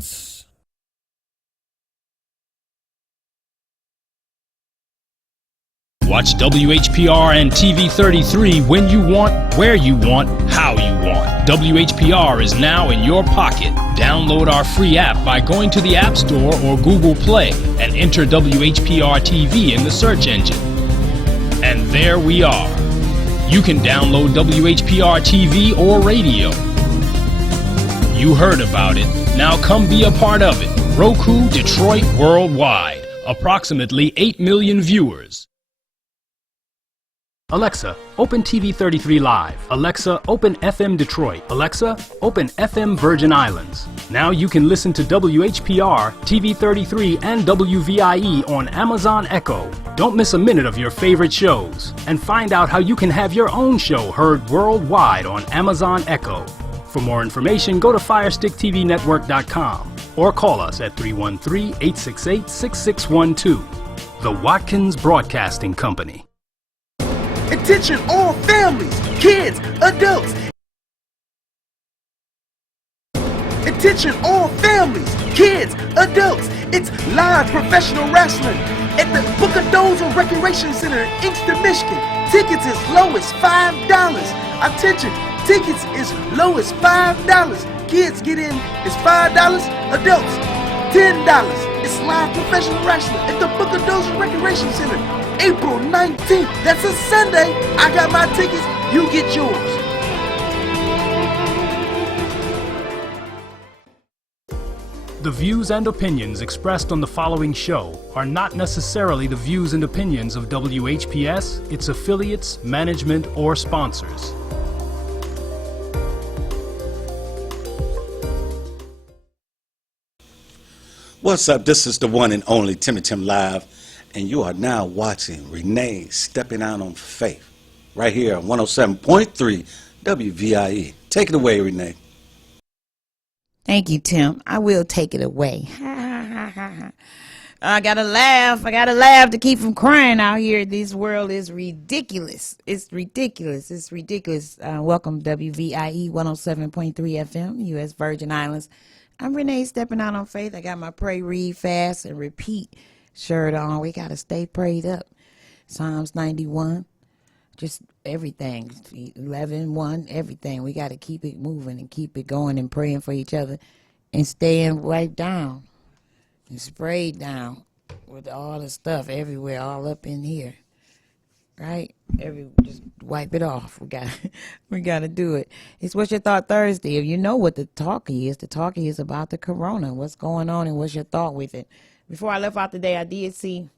Islands. Watch WHPR and TV 33 when you want, where you want, how you want. WHPR is now in your pocket. Download our free app by going to the App Store or Google Play and enter WHPR TV in the search engine. And there we are. You can download WHPR TV or radio. You heard about it. Now come be a part of it. Roku Detroit Worldwide. Approximately 8 million viewers. Alexa, open TV 33 Live. Alexa, open FM Detroit. Alexa, open FM Virgin Islands. Now you can listen to WHPR, TV 33, and WVIE on Amazon Echo. Don't miss a minute of your favorite shows. And find out how you can have your own show heard worldwide on Amazon Echo. For more information, go to FirestickTVNetwork.com or call us at 313-868-6612. The Watkins Broadcasting Company. Attention all families, kids, adults. Attention all families, kids, adults. It's live professional wrestling at the Bookadoza Recreation Center in Inkster, Michigan. Tickets as low as $5. Attention, tickets as low as $5. Kids get in as $5, adults $10. It's live professional wrestling at the Bookadoza Recreation Center. April 19th, that's a Sunday. I got my tickets, you get yours. The views and opinions expressed on the following show are not necessarily the views and opinions of WHPS, its affiliates, management, or sponsors. What's up? This is the one and only Timmy Tim Live. And you are now watching Renee Stepping Out on Faith, right here on 107.3 WVIE. Take it away, Renee. Thank you, Tim. I will take it away. I gotta laugh. I gotta laugh to keep from crying out here. This world is ridiculous. It's ridiculous. It's ridiculous. Welcome, WVIE 107.3 FM, U.S. Virgin Islands. I'm Renee Stepping Out on Faith. I got my pray, read, fast, and repeat shirt on. We gotta stay prayed up. Psalms 91, just everything. 11:1, everything. We gotta keep it moving and keep it going and praying for each other and staying wiped down and sprayed down with all the stuff everywhere, all up in here. Right? Just wipe it off. We gotta do it. It's What's Your Thought Thursday. If you know what the talk is about the corona. What's going on and what's your thought with it? Before I left out today, I did see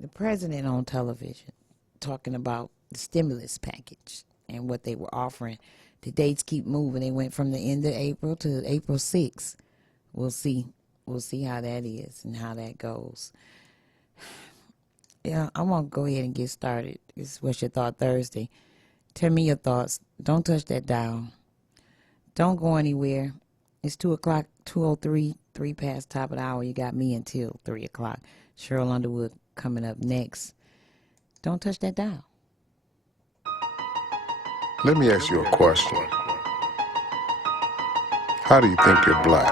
the president on television talking about the stimulus package and what they were offering. The dates keep moving. They went from the end of April to April 6th. We'll see. We'll see how that is and how that goes. Yeah, I'm going to go ahead and get started. It's What's Your Thought Thursday. Tell me your thoughts. Don't touch that dial. Don't go anywhere. It's 2 o'clock, 2:03. 3 past top of the hour. You got me until 3 o'clock. Cheryl Underwood coming up next. Don't touch that dial. Let me ask you a question. How do you think you're black?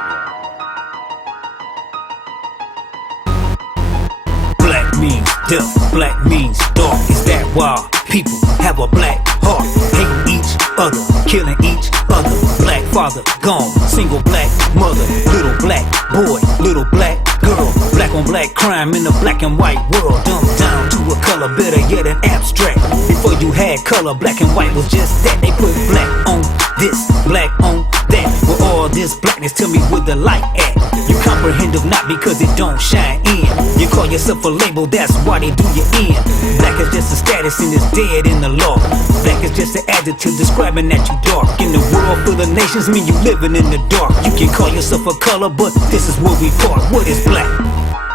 Black means death, black means dark. Is that why people have a black heart? Hating each other, killing each other. Black father gone, single black mother. Little black boy, little black girl. Black on black crime in a black and white world. Dumbed down to a color, better yet an abstract. Before you had color, black and white was just that. They put black on this, black on that. With all this blackness, tell me where the light at. You comprehend of not because it don't shine in. You call yourself a label, that's why they do you in. Black is just a status and it's dead in the law. Black is just an adjective describing that you dark. In the world full of nations, mean you living in the dark. You can call yourself a color, but this is where we part. What is black?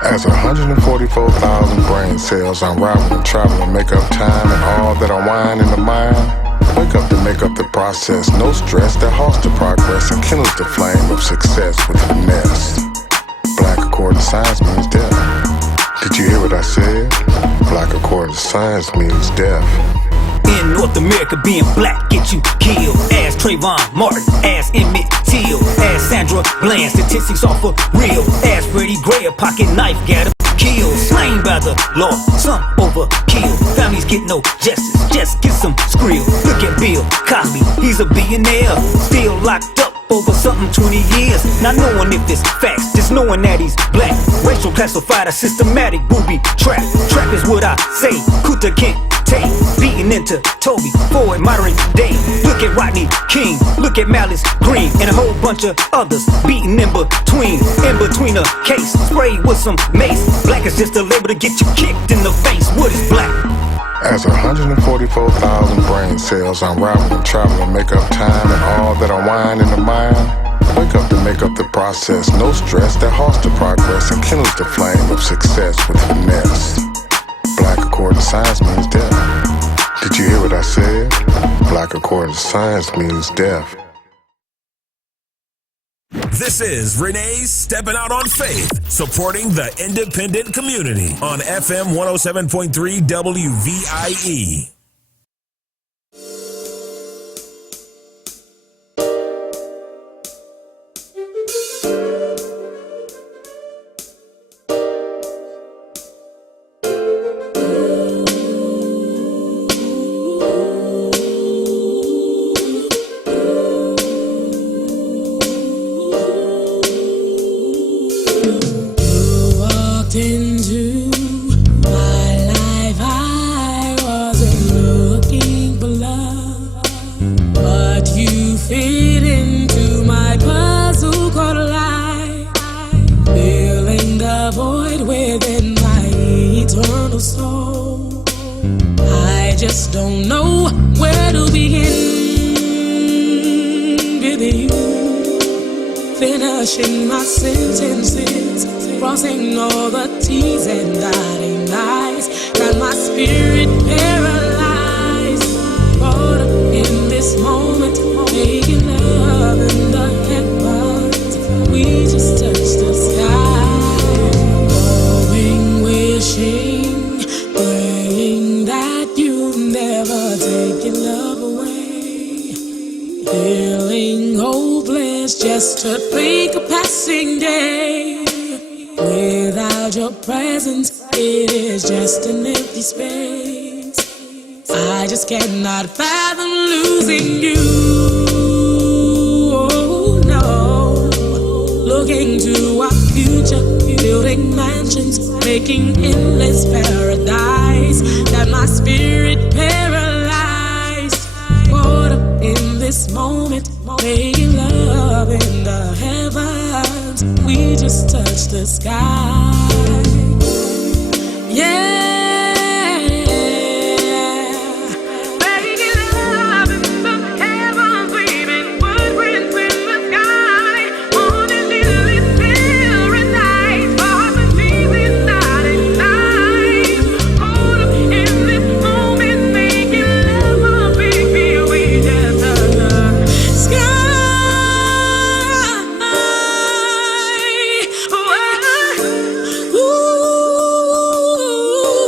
As 144,000 brain cells unravel and travel and make up time and all that unwind in the mind, wake up to make up the process. No stress that halts the progress and kindles the flame of success with finesse. Black according to science means death. Did you hear what I said? Black according to science means death. In North America, being black get you killed. Ask Trayvon Martin, ask Emmett Till, ask Sandra Bland, statistics off for real. Ass Brady Gray, a pocket knife, got him killed. Slain by the law, some overkill. Families get no justice, just get some skrill. Look at Bill Cosby, he's a billionaire, still locked up over something 20 years. Not knowing if it's facts, just knowing that he's black. Racial classified, a systematic booby trap. Trap is what I say, Kuta can't take. Beating into Toby, forward moderate day. Look at Rodney King, look at Malice Green, and a whole bunch of others beating in between a case. Sprayed with some mace. Black is just a label to get you kicked in the face. What is black? As 144,000 brain cells unravel and travel and make up time and all that unwind in the mind, wake up to make up the process. No stress that halts the progress and kindles the flame of success with finesse. Black according to science means death. Did you hear what I said? Black according to science means death. This is Renee stepping out on faith, supporting the independent community on FM 107.3 WVIE. Finishing my sentences, crossing all the T's and dotting I's, got my spirit paralyzed. Caught up in this moment, making love in the heavens. We just touched the sky, going, wishing, praying that you never take your love away. Feeling hopeless just to think of passing day. Without your presence, it is just an empty space. I just cannot fathom losing you. Oh, no. Looking to our future, building mansions, making endless paradise. Got my spirit paralyzed, caught up in this moment, making love in the heavens. We just touched the sky. Yeah. Ooh.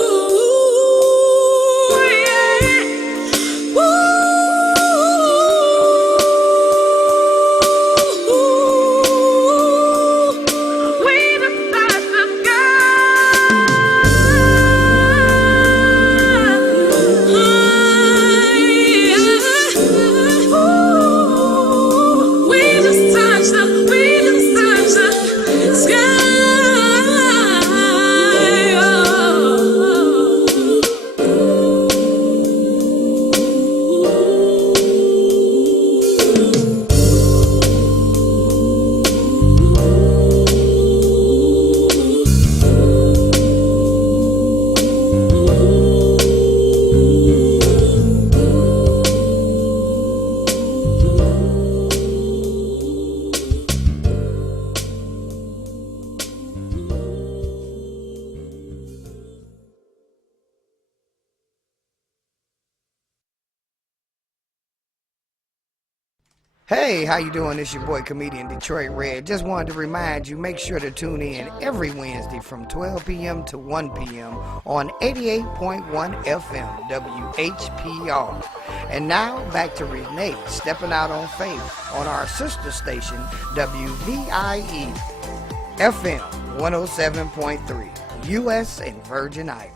Hey, how you doing? It's your boy, comedian Detroit Red. Just wanted to remind you, make sure to tune in every Wednesday from 12 p.m. to 1 p.m. on 88.1 FM, WHPR. And now, back to Renee, stepping out on faith on our sister station, WVIE, FM 107.3, U.S. and Virgin Islands.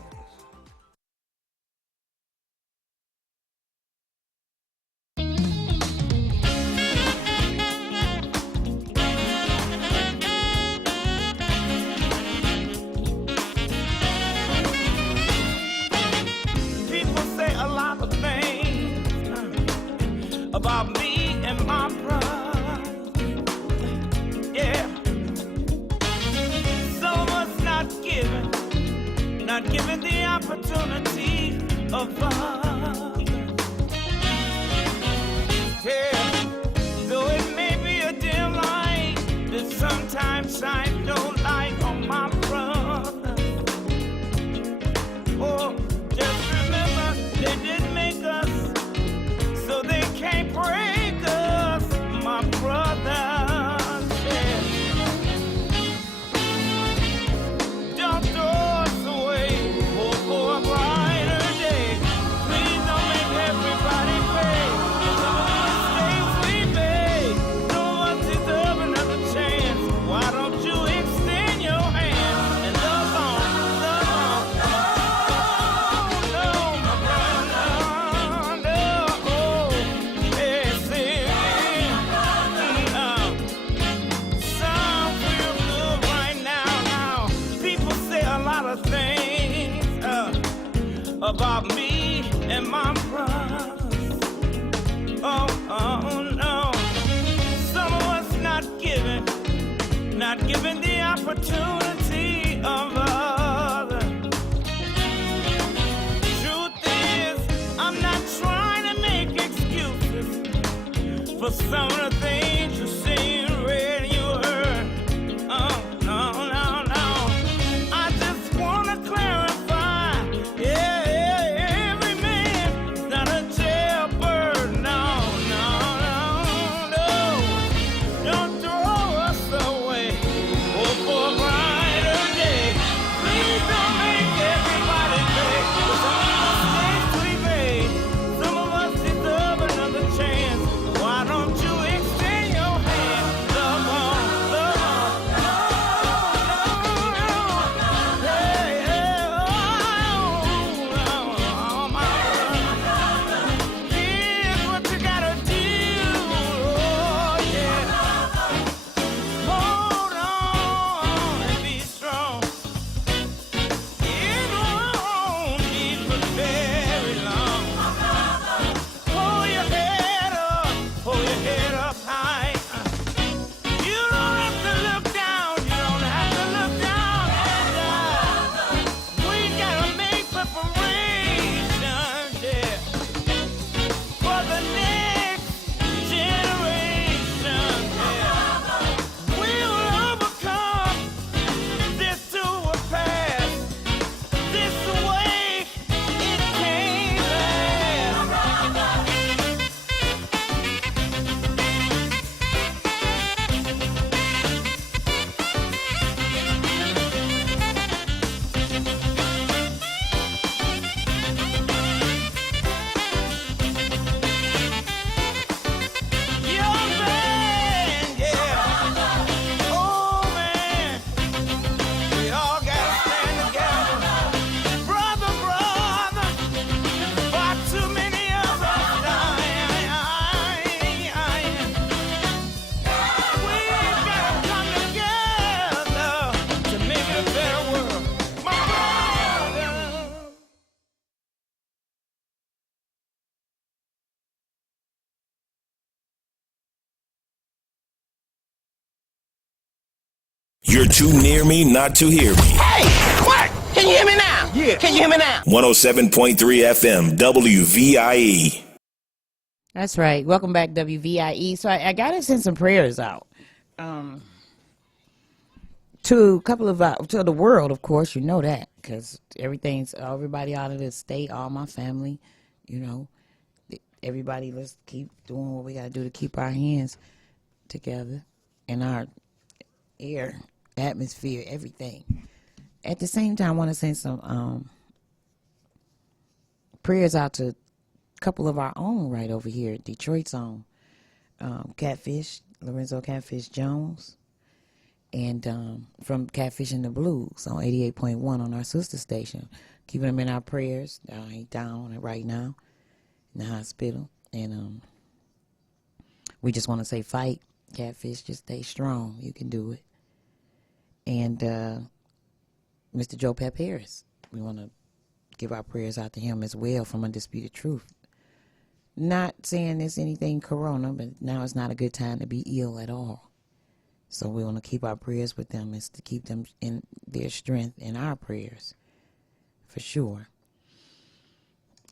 About me and my brother, yeah. Some of us not given the opportunity of love. Yeah, though it may be a dim light that sometimes shines no light on my brother. Oh, just remember they didn't make us, so they can't break us, my brothers. Yeah. Don't throw us away for a brighter day. Please don't make everybody pay for the mistakes we made. No one deserves another chance. Why don't you extend your hand and love on, my brother, about me and my brother. Oh, no. Some of us not given the opportunity of others. Truth is, I'm not trying to make excuses for some of the things you seen, read, you heard. Oh, no. I just want to clarify, yeah, every man's not a jailbird. No. Don't throw us away for a brighter day. Please don't make everybody pay for the mistakes we made. Some of us deserve another chance. Why don't you extend your hand? Love on, my brother. Here's what you gotta do. Yeah. Hold on and be strong. It won't be for very long. Hold your head up high. You don't have to look down. We gotta make preparations, yeah, for the next generation. Yeah. We will overcome this too will pass. This way it can't last. Young man, yeah. Old man, we all gotta stand together. Brother, far too many of us dying. We gotta come together to make it a better world. My brother. You're too near me not to hear me. Hey, what? Can you hear me now? Yeah. Can you hear me now? 107.3 FM, WVIE. That's right. Welcome back, WVIE. So I got to send some prayers out to a couple of to the world, of course. You know that because everybody out of the state, all my family, you know, everybody, let's keep doing what we got to do to keep our hands together and our air, atmosphere, everything. At the same time, I want to send some prayers out to a couple of our own right over here, Detroit's own, Catfish, Lorenzo Catfish Jones, and from Catfish and the Blues on 88.1 on our sister station. Keeping them in our prayers. He's down right now in the hospital. And we just want to say fight, Catfish. Just stay strong. You can do it. And Mr. Joe Pep Harris, we want to give our prayers out to him as well from Undisputed Truth. Not saying there's anything corona, but now it's not a good time to be ill at all. So we want to keep our prayers with them, is to keep them in their strength in our prayers, for sure.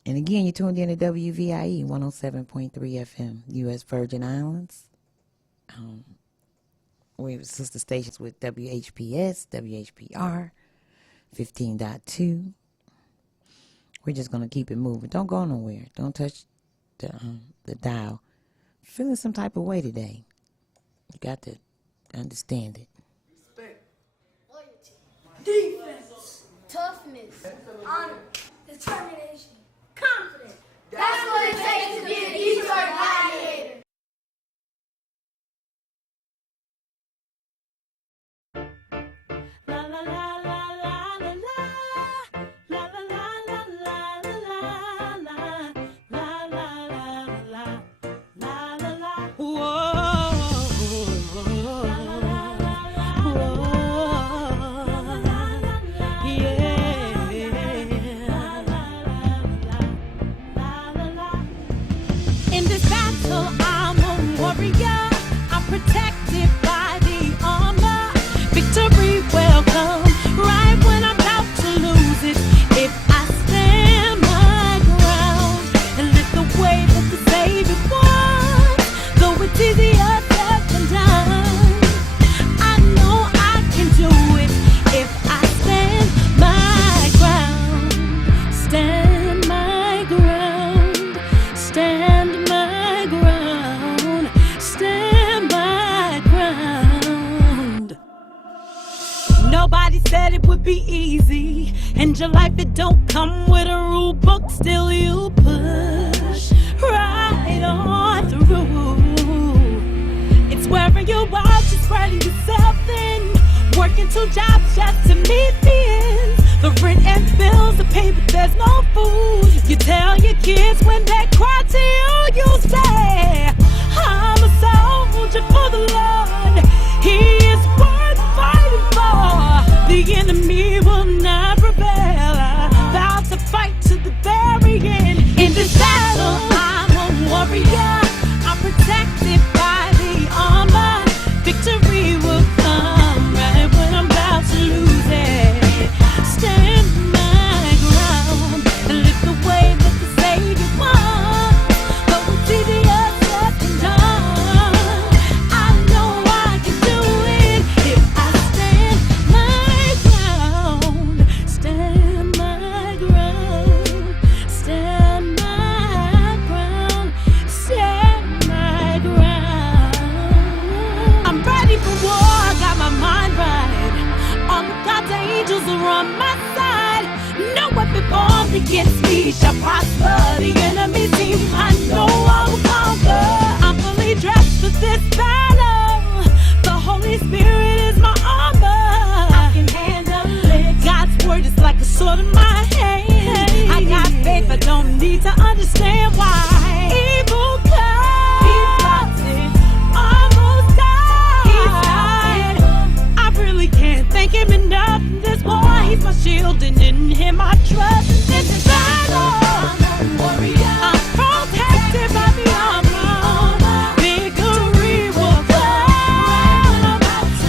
And again, you're tuned in to WVIE 107.3 FM, U.S. Virgin Islands. We have sister stations with WHPS, WHPR, 15.2. We're just going to keep it moving. Don't go nowhere. Don't touch the dial. Feeling some type of way today. You got to understand it. Respect. Loyalty. Defense. Toughness. Honor. Determination. Confidence. That's what it takes to be a Detroit gladiator. In this battle, I'm a warrior. I'm protected by the armor. Victory will come right when I'm about to lose it. If I stand my ground and lift the way that the Savior wants, though it's easier said than done, I know I can do it if I stand my ground. Stand my ground. Stand my ground. Stand my ground. Nobody said it would be easy. In your life it don't come with a rule book. Still you push right on through. It's wherever you are, just spreading yourself thin. Working 2 jobs just to meet the ends. The rent and bills are paid, but there's no food. You tell your kids when they cry to you, you say, I'm a soldier for the Lord. He is worth fighting for. The enemy will not prevail. About to fight to the very end. In this battle, I'm a warrior. I'm protected by the armor. Victory will come right when I'm about to lose it. Stand my ground and lift the way that the Savior wants. Though it's easier said than done, I know I can do it if I stand my ground. Stand my ground. Stand my ground. Stand my ground. I'm ready for war, got my mind right. All of God's angels are on my side. No weapon formed against me shall prosper. The enemy team, I know I will conquer. I'm fully dressed for this battle. The Holy Spirit is my armor. I can handle it. God's word is like a sword in my hand. I got faith, I don't need to understand why. Evil comes. He blocks it. Almost died. He's dying. I really can't thank him enough. This boy, he's my shield and in him I trust. In this battle, I'm a warrior. I'm protected by the armor. Victory will come right when I'm about to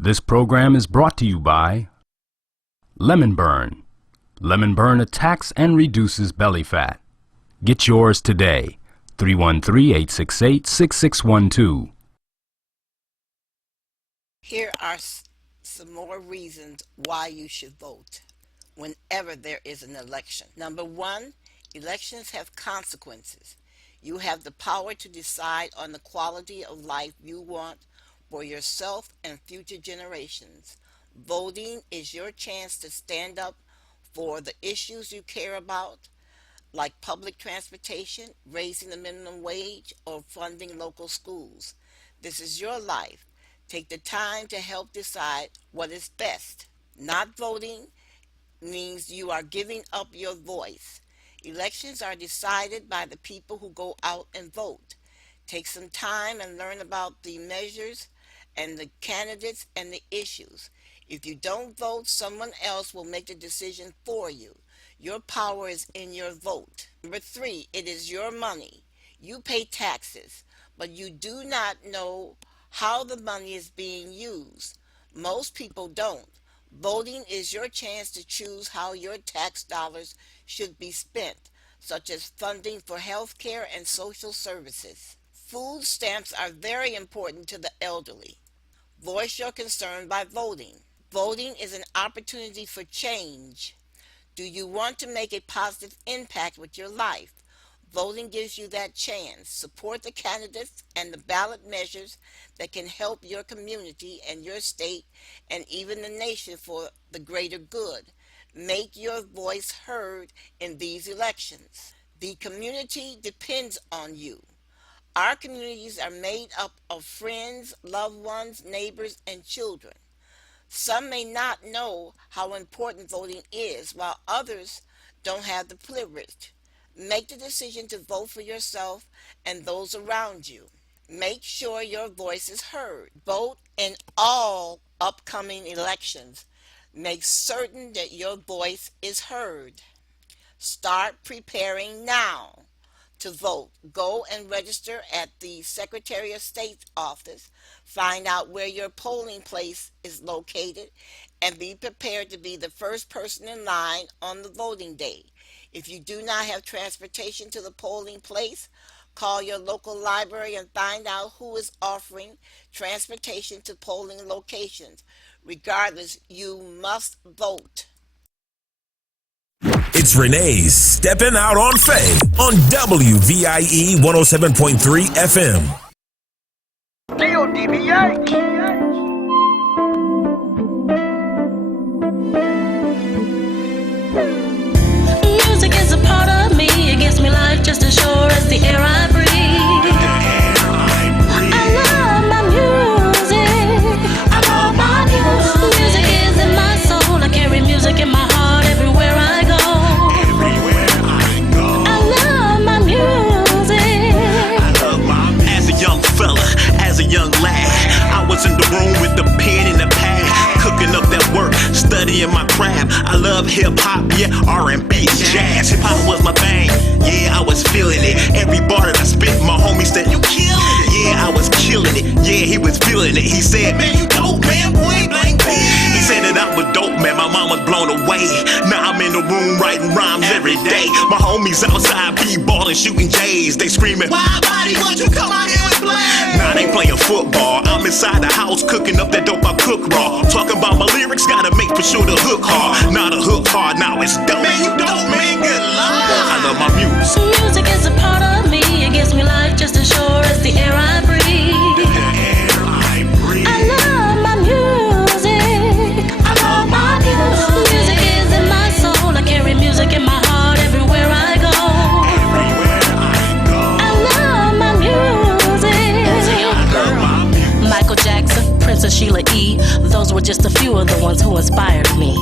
This program is brought to you by Lemon Burn. Lemon Burn attacks and reduces belly fat. Get yours today. 313-868-6612. Here are some more reasons why you should vote whenever there is an election. Number one, elections have consequences. You have the power to decide on the quality of life you want for yourself and future generations. Voting is your chance to stand up for the issues you care about, like public transportation, raising the minimum wage, or funding local schools. This is your life. Take the time to help decide what is best. Not voting means you are giving up your voice. Elections are decided by the people who go out and vote. Take some time and learn about the measures and the candidates and the issues. If you don't vote, someone else will make the decision for you. Your power is in your vote. Number three, it is your money. You pay taxes, but you do not know how the money is being used. Most people don't. Voting is your chance to choose how your tax dollars should be spent, such as funding for health care and social services. Food stamps are very important to the elderly. Voice your concern by voting. Voting is an opportunity for change. Do you want to make a positive impact with your life? Voting gives you that chance. Support the candidates and the ballot measures that can help your community and your state and even the nation for the greater good. Make your voice heard in these elections. The community depends on you. Our communities are made up of friends, loved ones, neighbors, and children. Some may not know how important voting is, while others don't have the privilege. Make the decision to vote for yourself and those around you. Make sure your voice is heard. Vote in all upcoming elections. Make certain that your voice is heard. Start preparing now to vote. Go and register at the Secretary of State's office. Find out where your polling place is located and be prepared to be the first person in line on the voting day. If you do not have transportation to the polling place, call your local library and find out who is offering transportation to polling locations. Regardless, you must vote. It's Renee's Stepping Out on Faith on WVIE 107.3 FM. DODBH. Music is a part of me. It gives me life just as sure as the air I breathe. The air I breathe. I love my music. I love my music. Music is in my soul. I carry music in my heart everywhere I go. Everywhere I go. I love my music. I love my music. As a young fella, as a young lad, I was in the room with the pen and the pad, cooking up that work, studying my craft. I love hip-hop, yeah, R&B and jazz. Hip-hop was my thing, yeah, I was feeling it. Every bar that I spit, my homie said, you killed it. Yeah, I was killing it, yeah, he was feeling it. He said, man, you dope, man, boy, blank, blank. He said that I was dope, man, my mom was blown away. Now I'm in the room writing rhymes every day. My homies outside, b-balling, shooting J's. They screaming, why, buddy, won't you come out here and play? Now they playing football. I'm inside the house cooking up that dope I cook raw. Talking about my lyrics, gotta make for sure the hook hard. Not a hook hard, now it's dope. Man, you dope, man, good lord. I love my music. Music is a part of me. It gives me life just as sure as the air I breathe. The air I breathe. I love my music. I love my music. Music is in my soul. I carry music in my heart everywhere I go. Everywhere I go. I love my music. I love my music. Michael Jackson, Princess Sheila E. Those were just a few of the ones who inspired me.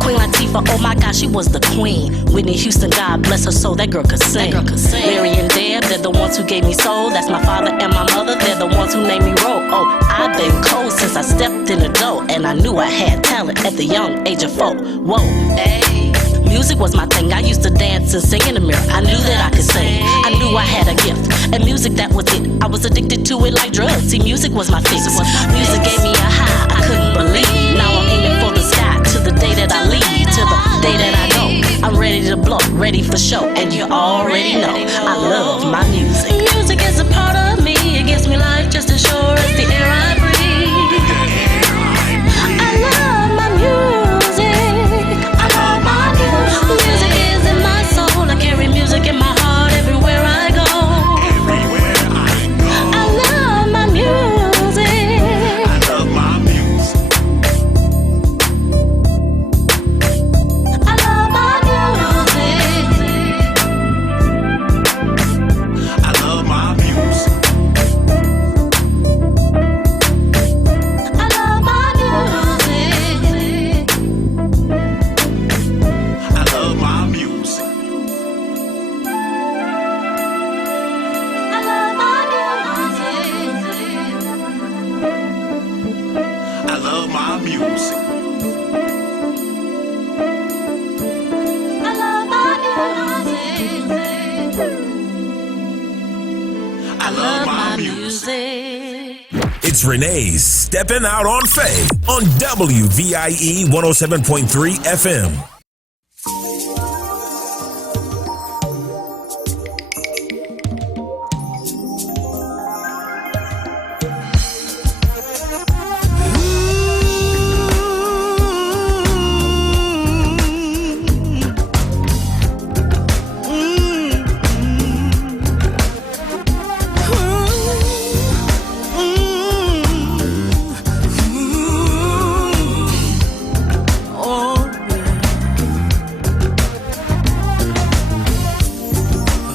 Queen Latifah, oh my gosh, she was the queen. Whitney Houston, God bless her soul, that girl could sing. Larry and Deb, they're the ones who gave me soul. That's my father and my mother, they're the ones who made me roll. Oh, I've been cold since I stepped in the door, and I knew I had talent at the young age of 4. Whoa, hey. Music was my thing. I used to dance and sing in the mirror. I knew that I could sing. I knew I had a gift. And music, that was it. I was addicted to it like drugs. See, music was my fix. Music gave me a high I couldn't ready for show, and you already know I love my music. Music is a part of me, it gives me life just as sure as the air I breathe. The air I breathe. I love my music. I love my music. Music is in my soul. I carry music in my heart everywhere I go. Everywhere I go. I love my music. I love my music. I love my music. I love my music. I love my music. I love my music. I love my music. I love my music. I love my music. I love my music. It's Renee's Stepping Out on Faith on WVIE 107.3 FM.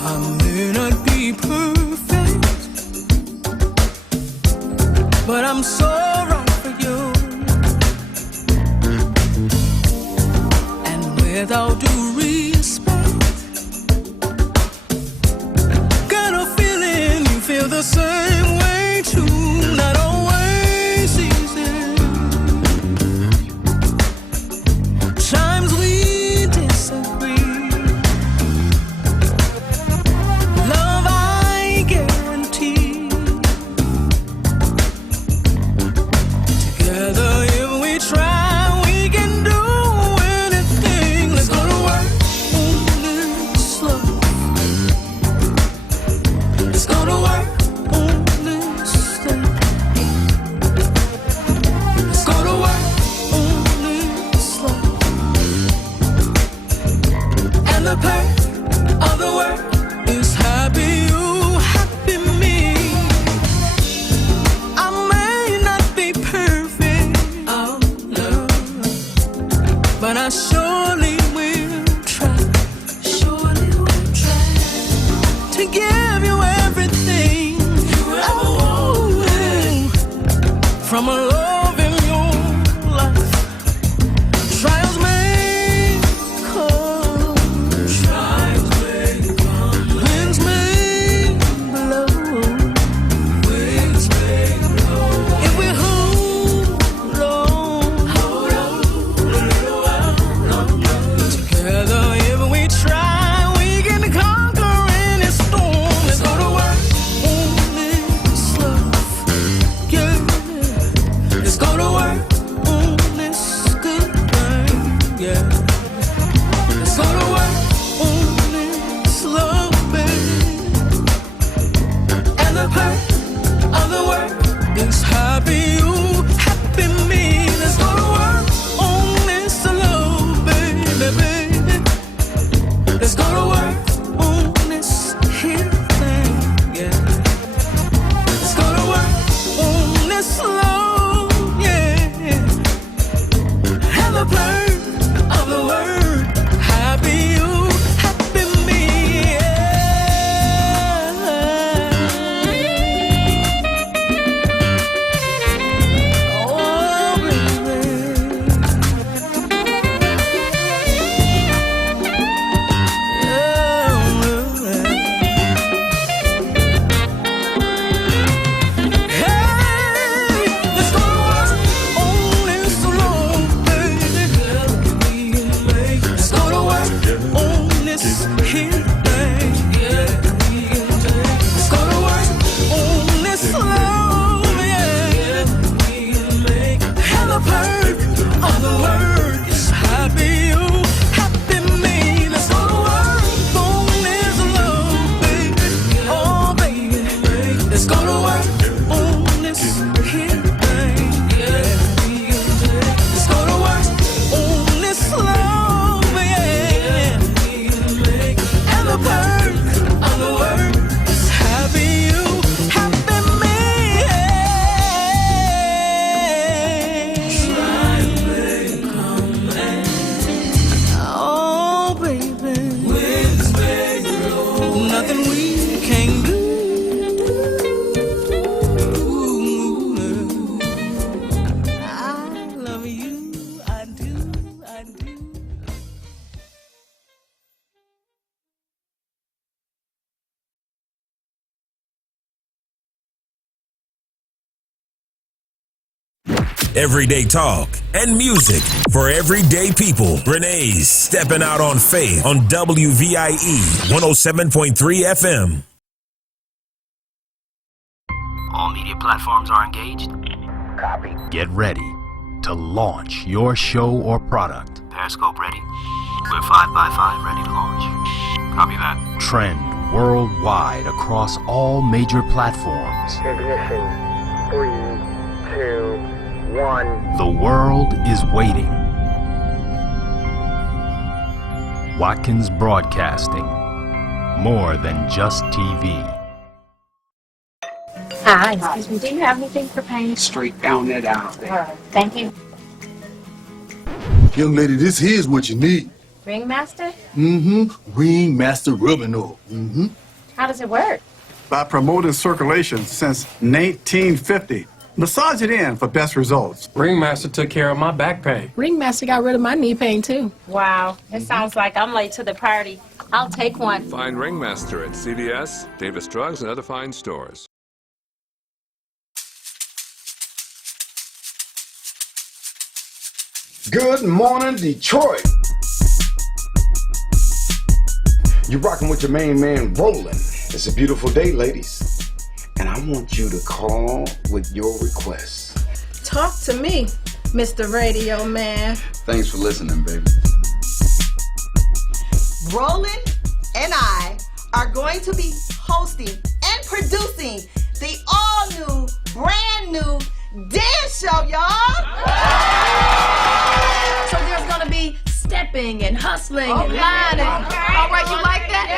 I may not be perfect, but I'm so right for you. And without due respect, got a feeling you feel the same way too. Not always easy. Times we disagree. Love, I guarantee. Together, if we try, we can do anything. Let's go to work on this love. Let's go to work on this step. Let's go to work on this love. And the perk of the work is happy you, happy me. I may not be perfect, oh no, but I surely will try. Surely will try to give you everything you ever wanted from a love in your life. Trials may come, trials may come, winds may blow, winds may blow. If we hold on a little while longer, together if we try, we can conquer any storm. Let's go to work on this love, yeah. Let's go to work on this good thing, yeah. Let's go to work on this love, baby. And the perk of the work is happy you, happy me. Let's go to work on this love, baby, baby. Let's go to work on this here thing, yeah. Let's go to work on this love, yeah. And the perk of the word, happy you, happy me, yeah. Oh, baby. everyday talk, and music for everyday people. Renee's Stepping Out on Faith on WVIE 107.3 FM. All media platforms are engaged. Copy. Get ready to launch your show or product. Periscope ready. We're 5x5 ready to launch. Copy that. Trend worldwide across all major platforms. Ignition. 3, 2, 1. The world is waiting. Watkins Broadcasting. More than just TV. Hi, excuse me, do you have anything for paint? Straight down that aisle. All right, thank you. Young lady, this here's what you need. Ringmaster? Ringmaster rubbing oil. How does it work? By promoting circulation since 1950. Massage it in for best results. Ringmaster took care of my back pain. Ringmaster got rid of my knee pain, too. Wow, it sounds like I'm late to the party. I'll take one. Find Ringmaster at CVS, Davis Drugs, and other fine stores. Good morning, Detroit. You're rocking with your main man, Roland. It's a beautiful day, ladies. And I want you to call with your requests. Talk to me, Mr. Radio Man. Thanks for listening, baby. Roland and I are going to be hosting and producing the all-new, brand-new dance show, y'all! So there's gonna be stepping and hustling and lining. All right, you like that?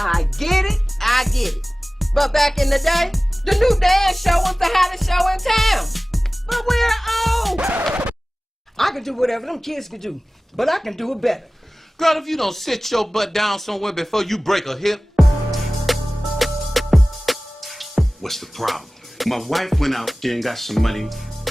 I get it. But back in the day, the new dance show was the hottest show in town. But we're old. I can do whatever them kids can do, but I can do it better. Girl, if you don't sit your butt down somewhere before you break a hip. What's the problem? My wife went out there and got some money,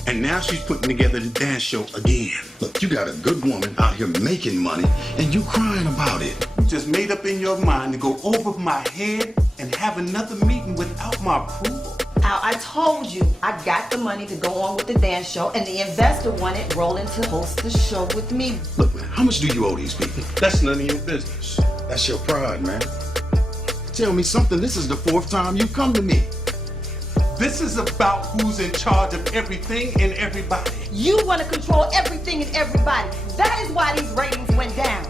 and now she's putting together the dance show again. Look, you got a good woman out here making money, and you crying about it. You just made up in your mind to go over my head and have another meeting without my approval. Al, I told you I got the money to go on with the dance show, and the investor wanted Roland to host the show with me. Look, man, how much do you owe these people? That's none of your business. That's your pride, man. Tell me something. This is the 4th time you come to me. This is about who's in charge of everything and everybody. You want to control everything and everybody. That is why these ratings went down.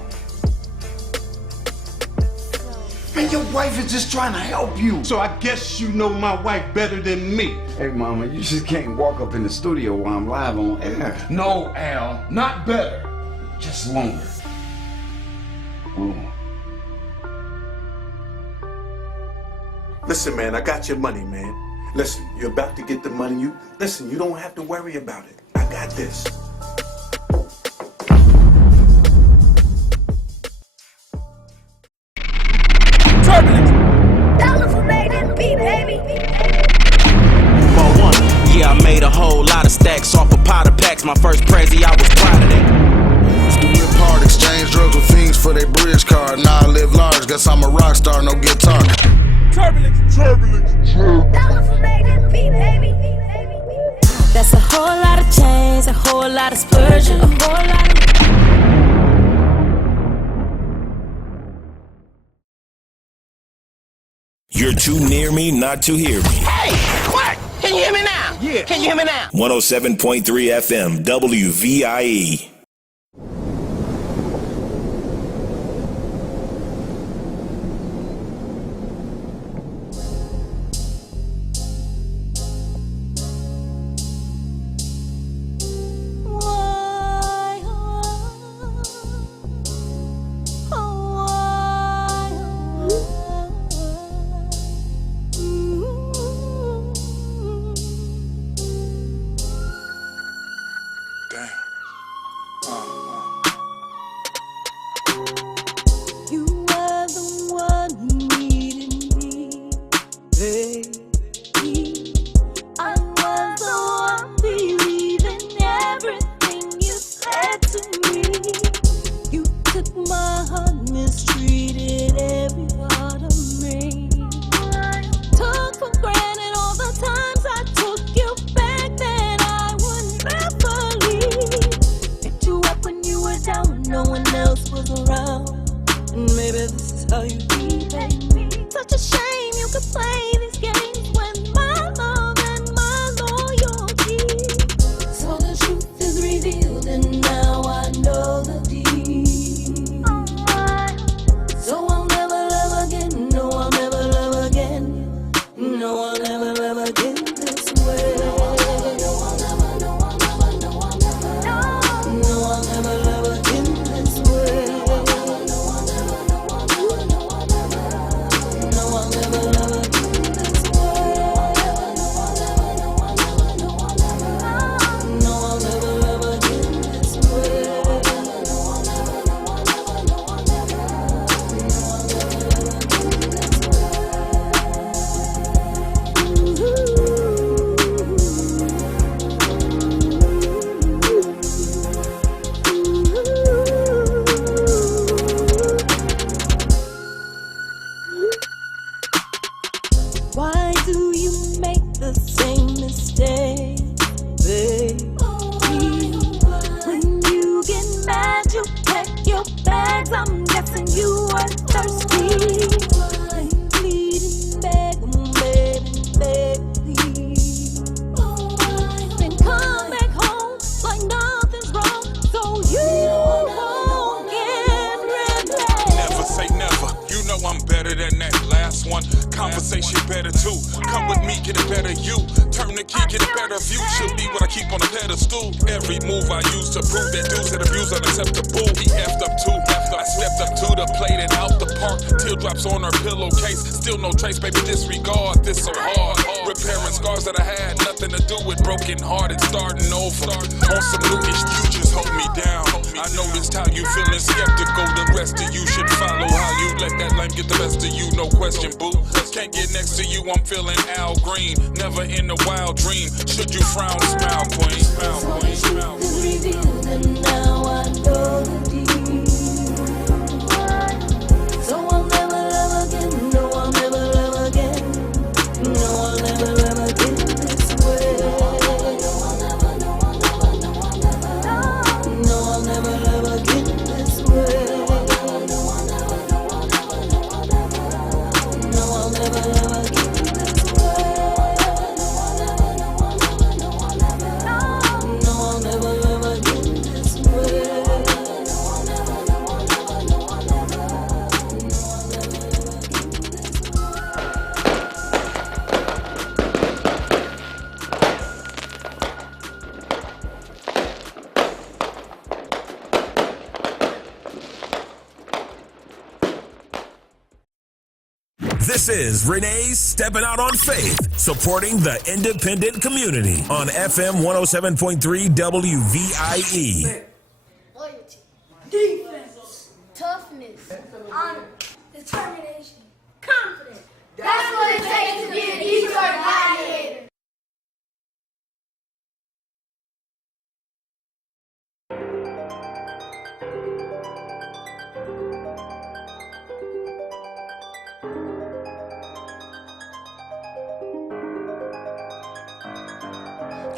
Man, your wife is just trying to help you. So I guess you know my wife better than me. Hey, mama, you just can't walk up in the studio while I'm live on air. No, Al, not better. Just longer. Listen, man, I got your money, man. Listen, you're about to get the money. You don't have to worry about it. I got this. Dollars were made in beat, baby. For one, yeah, I made a whole lot of stacks off of powder packs. My first Prezi, I was proud of that. Studio part, exchange drugs with fiends for their bridge card. Now I live large, guess I'm a rock star, no guitar. Turbulence. Dollars were made in beat, baby. That's a whole lot of change, a whole lot of splurging, a whole lot of... You're too near me not to hear me. Hey, what? Can you hear me now? Yeah. Can you hear me now? 107.3 FM, WVIE. I'll never love again this way. No, I'll never love again this way. No, I'll never love again this way. No, I'll never love again this way. Why do you make the same mistake, baby? When you get mad, you pack your bags. I'm guessing you are thirsty. Pleading, begging, please. Then come back home like nothing's wrong, so you won't get regret. Never say never. You know I'm better than that last one. Conversation better too. Come with me, get a better you. Turn the key, get a better view. Should be what I keep on a pedestal. Every move I use to prove that dudes that abuse unacceptable. He effed up too. I stepped up to the plate and out the park. Teardrops on her pillowcase. Still no trace, baby, disregard. This so hard. Repairing scars that I had. Nothing to do with broken hearted. Starting over. On some newish, you just hold me down. I noticed how you feeling skeptical. The rest of you should follow how you let that line get the best of you. No question, boo. Can't get next to you, I'm feeling Al Green. Never in a wild dream. Should you frown, smile, queen. Smile, queen. Smile, queen. And now I know the deed. So I'll never love again. No, I'll never love again. No, I'll never love again this way. No, I'll never love again this way. No, I'll never love again this way. No, I'll never love again this way. This is Renee's Stepping Out on Faith, supporting the independent community on FM 107.3 WVIE. Loyalty, defense, toughness, honor, determination, confidence. That's what it takes to be a Detroit Gladiator.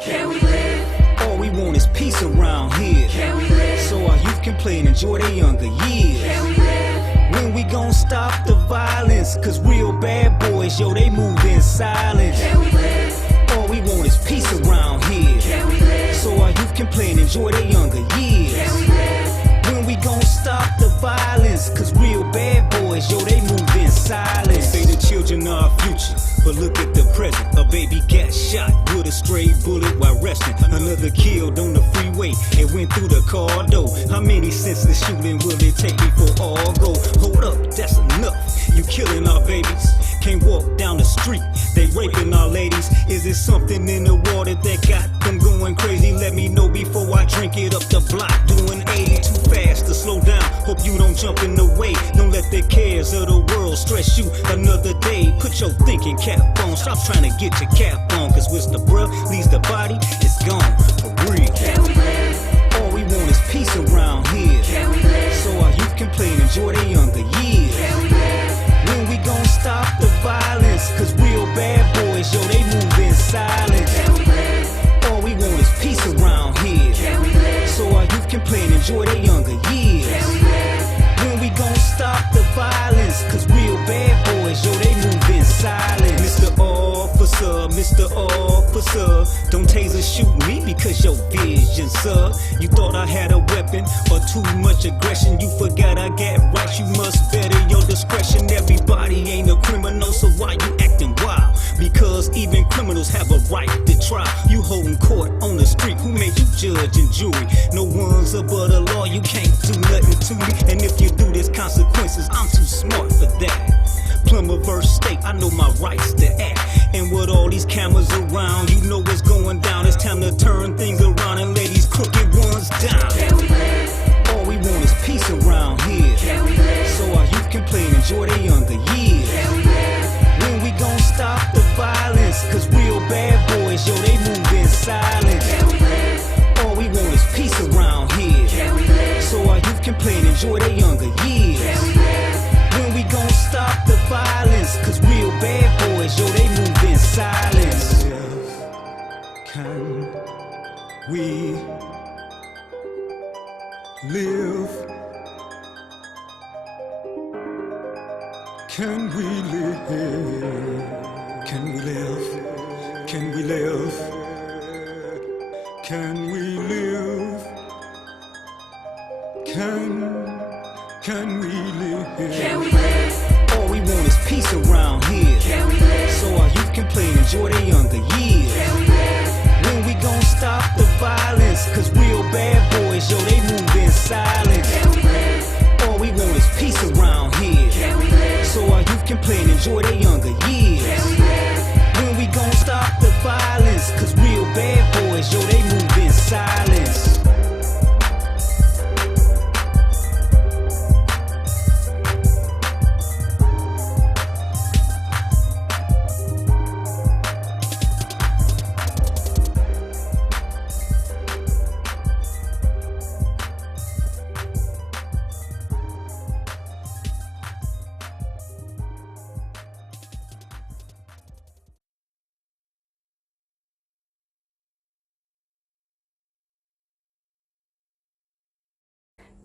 Can we live? All we want is peace around here. Can we live? So our youth can play and enjoy their younger years. Can we live? When we gon' stop the violence? Cause real bad boys, yo, they move in silence. Can we live? All we want is peace around here. Can we live? So our youth can play and enjoy their younger years. Can we live? When we gon' stop the violence? Cause real bad boys, yo, they move in silence. They say the children are our future, but look at the present. A baby got shot with a stray bullet while resting. Another killed on the freeway. It went through the car door. How many senseless shooting will it take before all go? Hold up, that's enough. You killing our babies. Can't walk down the street. They raping our ladies. Is it something in the water that got them going crazy? Let me know before I drink it up the block. Doing 80 too fast to slow down. Hope you don't jump in the way. Don't let the cares of the world stress you another day. Put your thinking cap on. Stop trying to get your cap on. Cause once the breath leaves the body, it's gone for real. Can we live? All we want is peace around here. Can we live? So our youth can play and enjoy their younger years. Can we live? When we gon' stop the violence? Cause real bad boys, yo, they move in silence. Can we live? All we want is peace around here. Can we live? So our youth can play and enjoy their younger years. Can we live? When we gon' stop the violence? Cause real bad boys, yo, they move in silence. Mr. Officer, don't taser shoot me because your vision, sir. You thought I had a weapon or too much aggression. You forgot I got rights, you must better your discretion. Everybody ain't a criminal, so why you acting wild? because even criminals have a right to try. You holding court on the street, who made you judge and jury? No one's above the law, you can't do nothing to me. And if you do, there's consequences, I'm too smart for that. Plumber versus state, I know my rights to act. And with all these cameras around, you know what's going down. It's time to turn things around and lay these crooked ones down. Can we live? All we want is peace around here. Can we live? So our youth can play and enjoy their younger years. Can we live? When we gon' stop the violence? Cause real bad boys, yo, they move in silence. Can we live? All we want is peace around here. Can we live? So our youth can play and enjoy their younger years. Can we live? When we gon' stop the violence? Cause real bad boys, yo, they move in silence. Can we live? Can we live? Can we live? Can we live? Can we live? Can we live? Can we live? All we want is peace around here. Can we live? So our youth can play and enjoy their younger years. Can we live? When we gon' stop the violence? Cause real bad boys, yo, they move in silence. Can we live? All we want is peace around here. Can we live? So our youth can play and enjoy their younger years. Can we live? When we gon' stop the violence? Cause real bad boys, yo, they move in silence.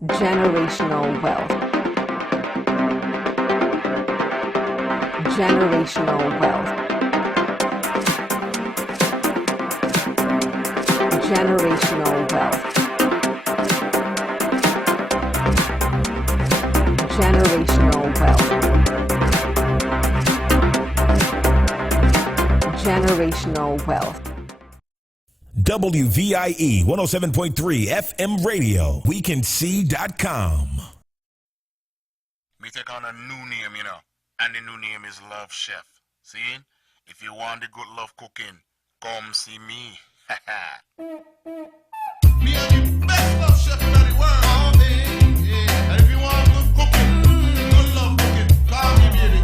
Generational wealth. Generational wealth. Generational wealth. Generational wealth. Generational wealth. WVIE 107.3 FM radio. WeCanSee.com. Me take on a new name, you know, and the new name is Love Chef. See? If you want the good love cooking, come see me. Me are the best love chef in the world, baby. Yeah. And if you want good cooking, good love cooking, call me, baby.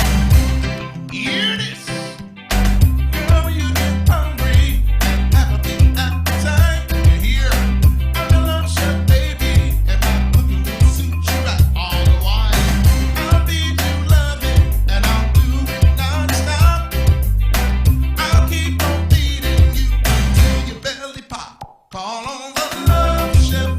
Hear this. Girl, when you get hungry, have a big appetite. And here, I'm the love chef, baby. And my cooking will suit you right all the while. I'll feed you loving, and I'll do it non-stop. I'll keep on feeding you until your belly pop. Call on the love chef.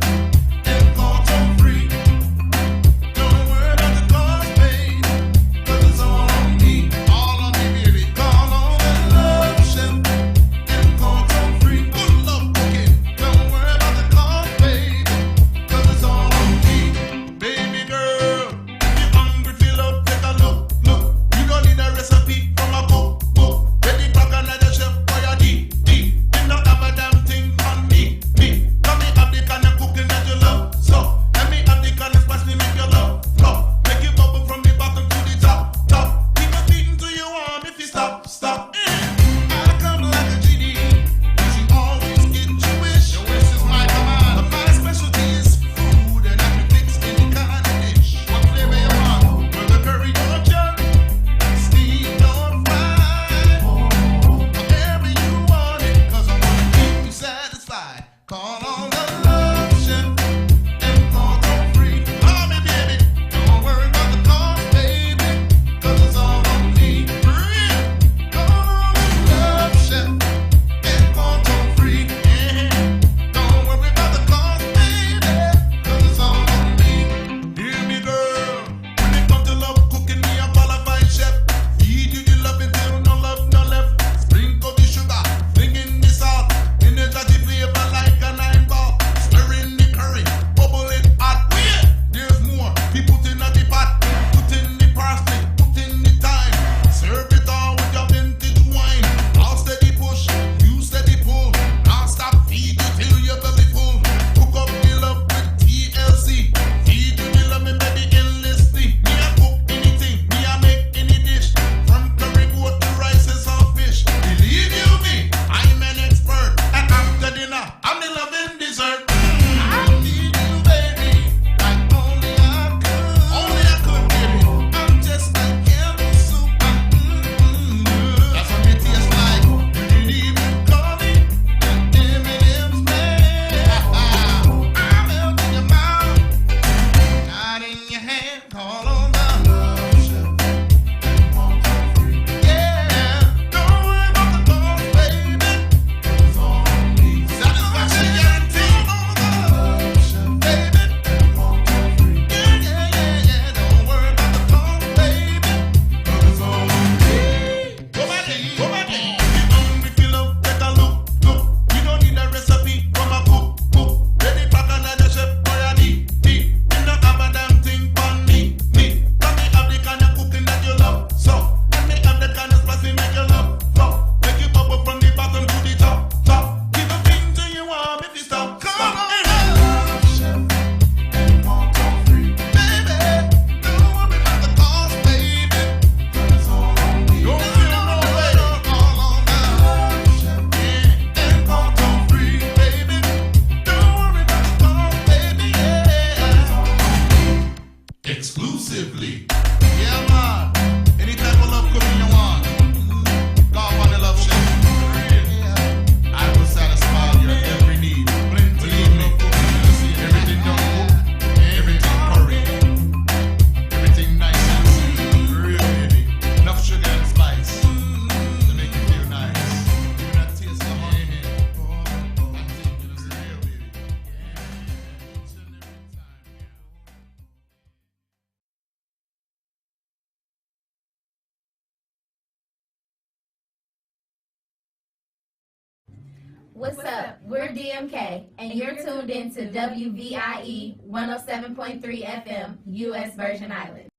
What's up? We're DMK, and you're tuned in to WVIE 107.3 FM, U.S. Virgin Islands.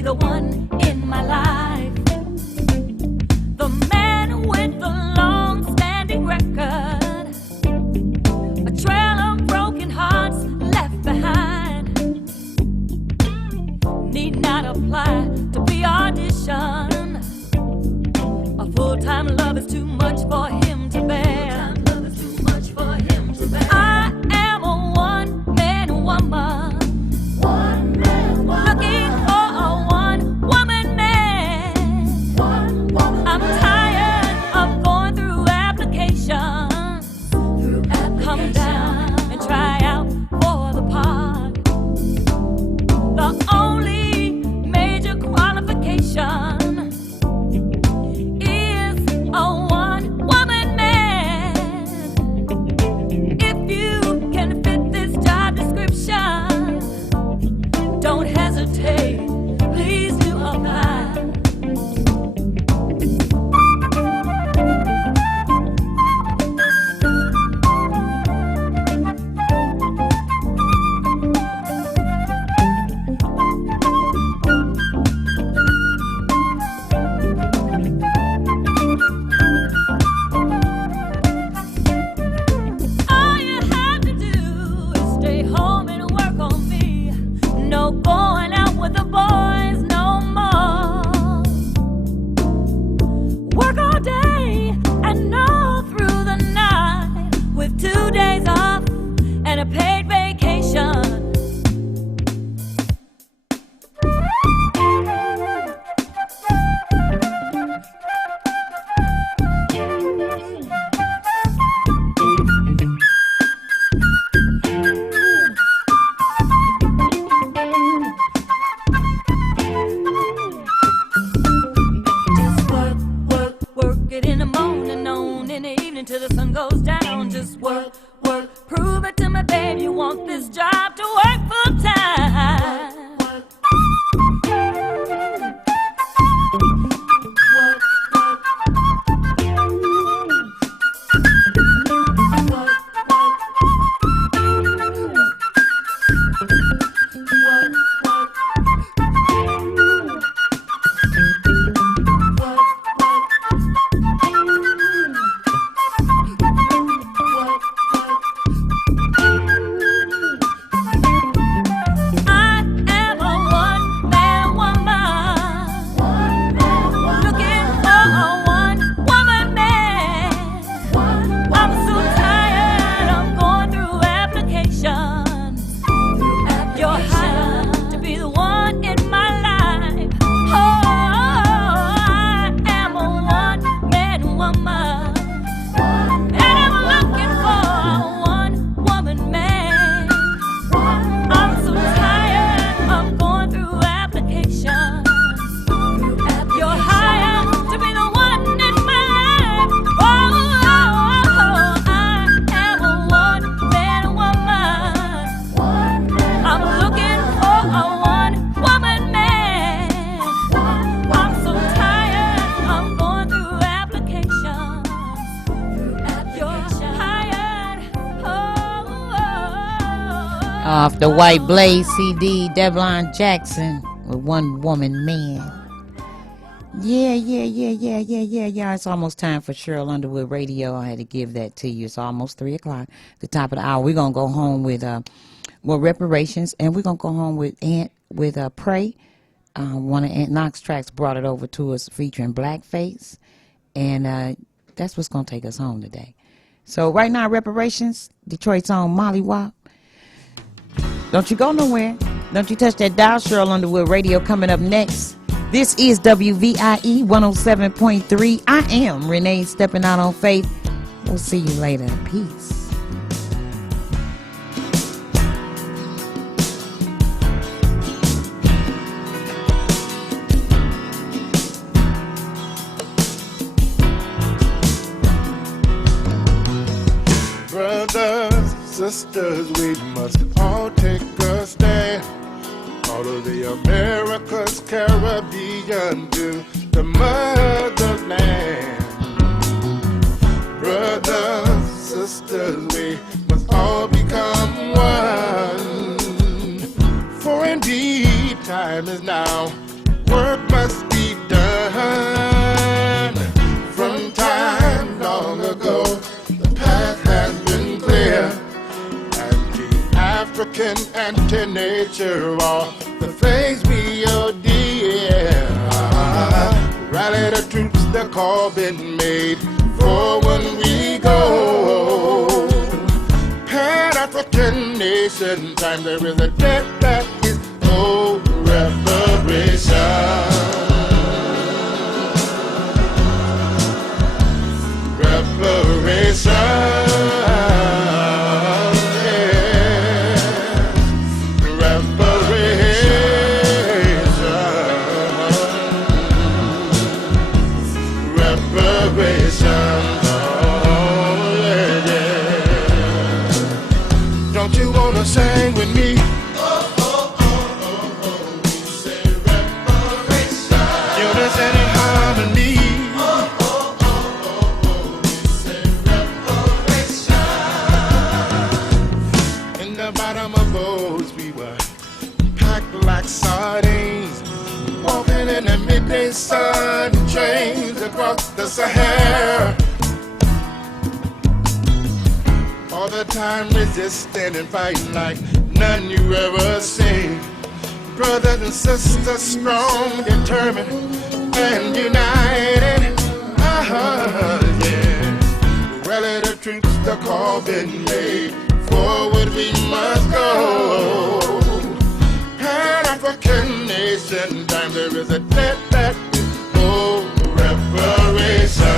The one in my life, the man with the long-standing record, a trail of broken hearts left behind. Need not apply to be auditioned. A full-time love is too much for him to bear. Full-time love is too much for him to bear. I am a one-man woman. One man woman. Looking for a one-woman man. One woman. I'm tired of going through applications. Come down and try out for the part. The only major qualification is a one-woman man. If you can fit this job description, don't hesitate, please do apply. All you have to do is stay home and work on me. No going out with the boys no more. Work all day and all through the night with 2 days off and a paid vacation. Just work, work, work it in the morning, on in the evening till the sun goes down. Just work, work, prove it to me, babe. You want this job to work full time. Work, work, work, work, work, work, work, work. Work, work, work, work. I am a one-man woman. Looking for a one-woman man. I'm so tired of going through applications. You're hired to be the one in my life. Oh, I am a one-man woman. And I'm looking for a one-woman man. I'm so tired of going through applications. You're hired to be the one in my life. Oh, I am a one-man woman. I'm looking for a one-woman man. I'm so tired of going through applications. You're hired. Off the White Blaze CD, Devlon Jackson with One Woman Man. Yeah. It's almost time for Cheryl Underwood Radio. I had to give that to you. It's almost 3 o'clock, the top of the hour. We're going to go home with reparations, and we're going to go home with Pray. One of Aunt Knox tracks brought it over to us featuring Blackface, and that's what's going to take us home today. So right now, reparations, Detroit's own Molly Wop. Don't you go nowhere. Don't you touch that dial. Cheryl Underwood Radio coming up next. This is WVIE 107.3. I am Renee Stepping Out on Faith. We'll see you later. Peace. Brothers, sisters, we must all take a stand. All of the Americas, Caribbean to the motherland. Brothers, sisters, we must all become one. For indeed, time is now. Work must be done. From time long ago, the path has been clear. African anti-nature, all the things we are dear. Rally the troops, the call been made for when we go. Pan-African nation time, there is a debt that is no reparation. Reparation. Sing with me. Oh, oh, oh, oh, oh. We say reparation. Unison and harmony. Oh, oh, oh, oh, oh. We say reparation. In the bottom of boats we were packed like sardines, walking in the midday sun, trains across the Sahara. All the time resisting and fighting like none you ever seen. Brothers and sisters, strong, determined, and united. Yeah. Rally the troops, the call been made. Forward we must go. Pan-African nation, time there is a debt that oh, reparation.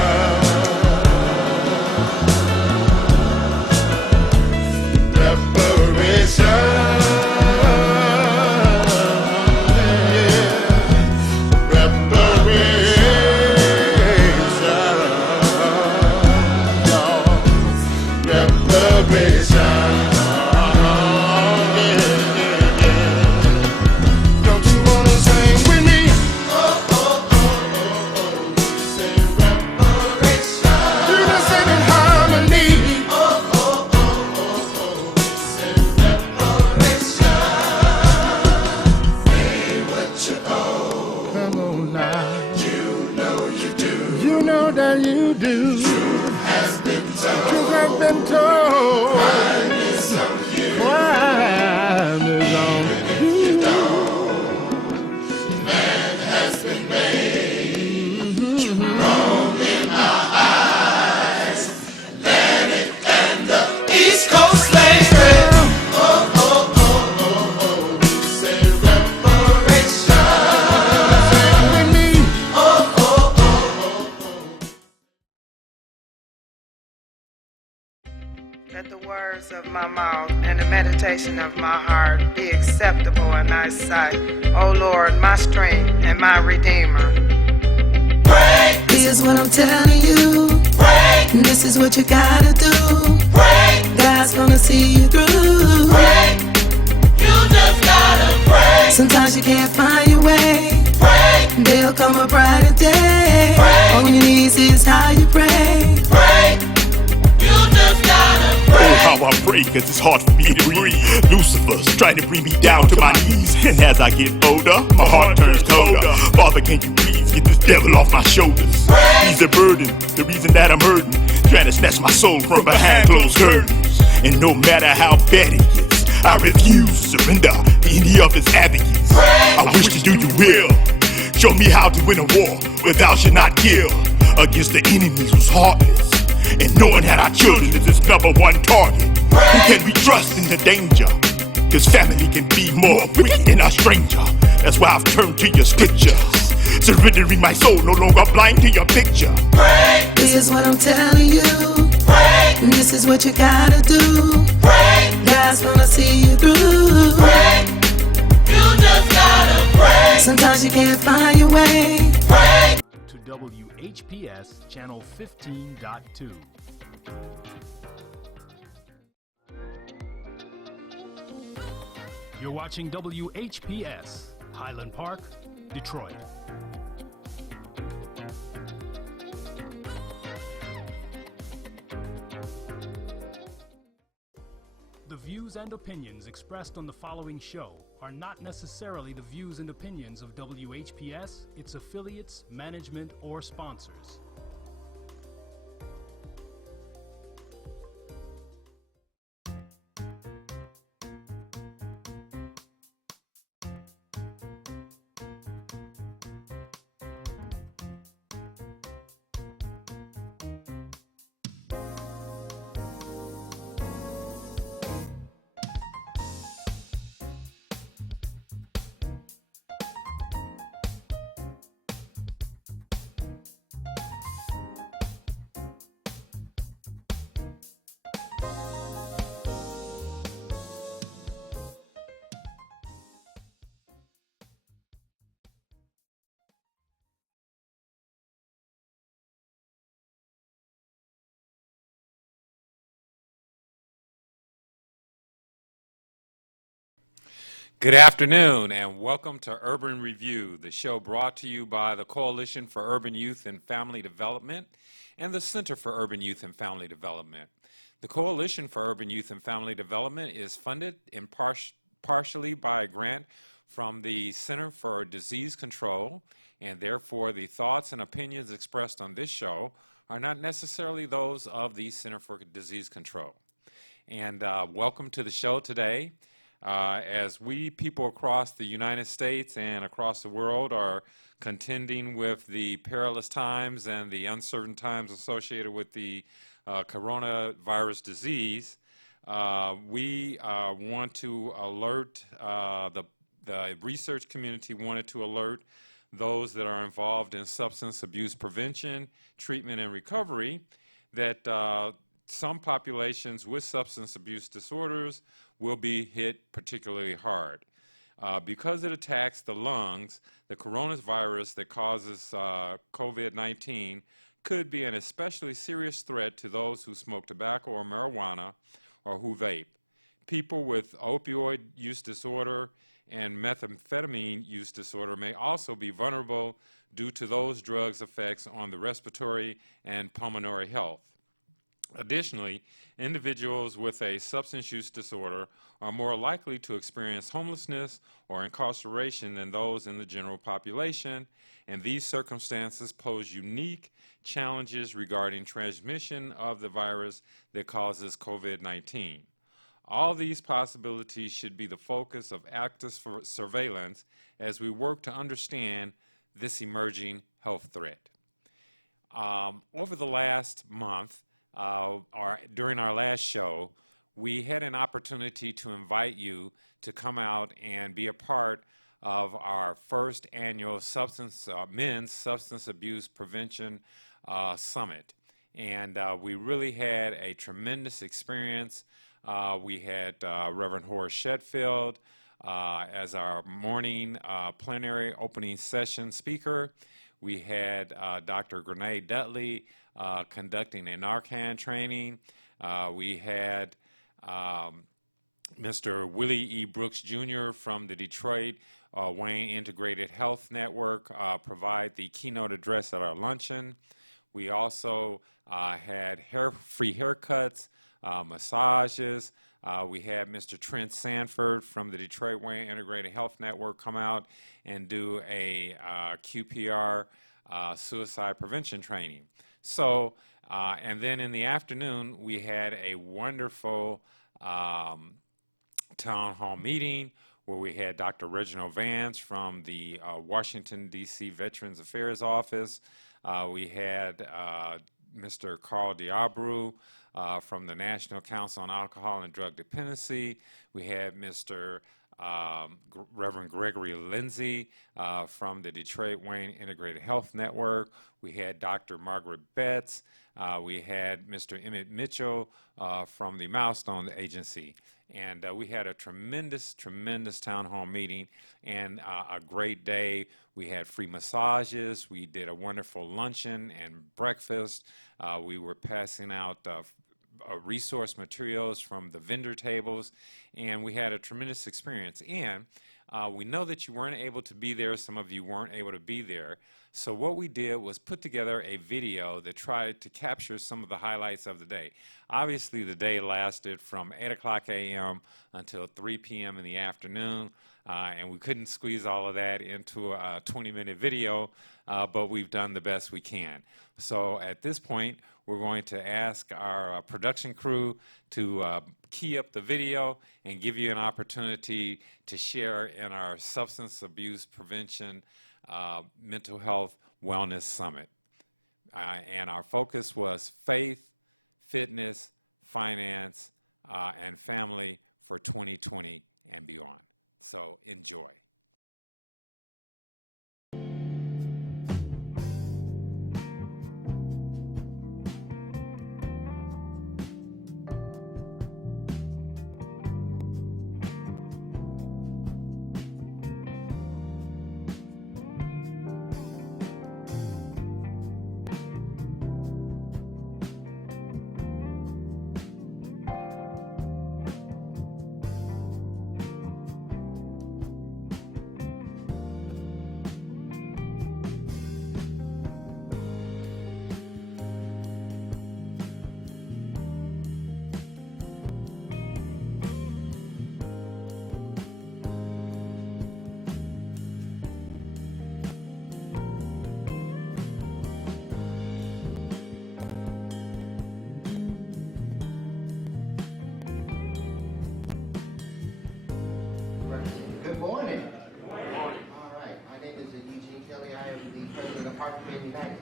Let the words of my mouth and the meditation of my heart be acceptable in thy sight, O Lord, my strength and my redeemer. Pray. Here's what I'm telling you. Pray. This is what you gotta do. Pray. God's gonna see you through. Pray. You just gotta pray. Sometimes you can't find your way. Pray. There'll come a brighter day. Pray. On your knees is how you pray. Pray. You just gotta pray. Oh, how I pray, cause it's hard for me to breathe. Lucifer's trying to bring me down to my knees. And as I get older, my heart turns colder. Father, can you please get this devil off my shoulders? Pray. He's a burden, the reason that I'm hurting, trying to snatch my soul from behind closed curtains. And no matter how bad it gets, I refuse to surrender to any of his advocates. Pray. I wish to do your will. Show me how to win a war where thou shalt not kill, against the enemies whose heart is. And knowing that our children is his number one target. Pray. Who can we trust in the danger? Cause family can be more wicked than a stranger. That's why I've turned to your scriptures, surrendering my soul, no longer blind to your picture. Pray. Here's what I'm telling you. Pray. This is what you gotta do. Pray. God's gonna see you through. Pray. You just gotta pray. Sometimes you can't find your way. Pray. To WHPS Channel 15.2. You're watching WHPS, Highland Park, Detroit. The views and opinions expressed on the following show are not necessarily the views and opinions of WHPS, its affiliates, management, or sponsors. Good afternoon and welcome to Urban Review, the show brought to you by the Coalition for Urban Youth and Family Development and the Center for Urban Youth and Family Development. The Coalition for Urban Youth and Family Development is funded in partially by a grant from the Center for Disease Control, and therefore the thoughts and opinions expressed on this show are not necessarily those of the Center for Disease Control. And welcome to the show today. As we people across the United States and across the world are contending with the perilous times and the uncertain times associated with the coronavirus disease, we want to alert the research community wanted to alert those that are involved in substance abuse prevention, treatment, and recovery that some populations with substance abuse disorders will be hit particularly hard. Because it attacks the lungs, the coronavirus that causes COVID-19 could be an especially serious threat to those who smoke tobacco or marijuana or who vape. People with opioid use disorder and methamphetamine use disorder may also be vulnerable due to those drugs' effects on the respiratory and pulmonary health. Additionally, individuals with a substance use disorder are more likely to experience homelessness or incarceration than those in the general population, and these circumstances pose unique challenges regarding transmission of the virus that causes COVID-19. All these possibilities should be the focus of active surveillance as we work to understand this emerging health threat. Over the last month, during our last show, we had an opportunity to invite you to come out and be a part of our first annual Men's Substance Abuse Prevention Summit. And we really had a tremendous experience. We had Reverend Horace Shedfield as our morning plenary opening session speaker. We had Dr. Grenade Dudley conducting a Narcan training. We had Mr. Willie E. Brooks Jr. from the Detroit Wayne Integrated Health Network provide the keynote address at our luncheon. We also had free haircuts, massages. We had Mr. Trent Sanford from the Detroit Wayne Integrated Health Network come out and do a QPR suicide prevention training. So, and then in the afternoon, we had a wonderful town hall meeting where we had Dr. Reginald Vance from the Washington, D.C. Veterans Affairs Office. We had Mr. Carl Diabru from the National Council on Alcohol and Drug Dependency. We had Mr. Reverend Gregory Lindsay from the Detroit Wayne Integrated Health Network. We had Dr. Margaret Betts. We had Mr. Emmett Mitchell from the Milestone Agency. And we had a tremendous town hall meeting and a great day. We had free massages. We did a wonderful luncheon and breakfast. We were passing out resource materials from the vendor tables, and we had a tremendous experience. And we know that you weren't able to be there. Some of you weren't able to be there. So what we did was put together a video that tried to capture some of the highlights of the day. Obviously, the day lasted from 8 o'clock a.m. until 3 p.m. in the afternoon, and we couldn't squeeze all of that into a 20-minute video, but we've done the best we can. So at this point, we're going to ask our production crew to key up the video and give you an opportunity to share in our Substance Abuse Prevention Mental Health Wellness Summit. And our focus was faith, fitness, finance, and family for 2020 and beyond. So enjoy. Good morning. All right. My name is Eugene Kelly. I am the president of Heart for Men United.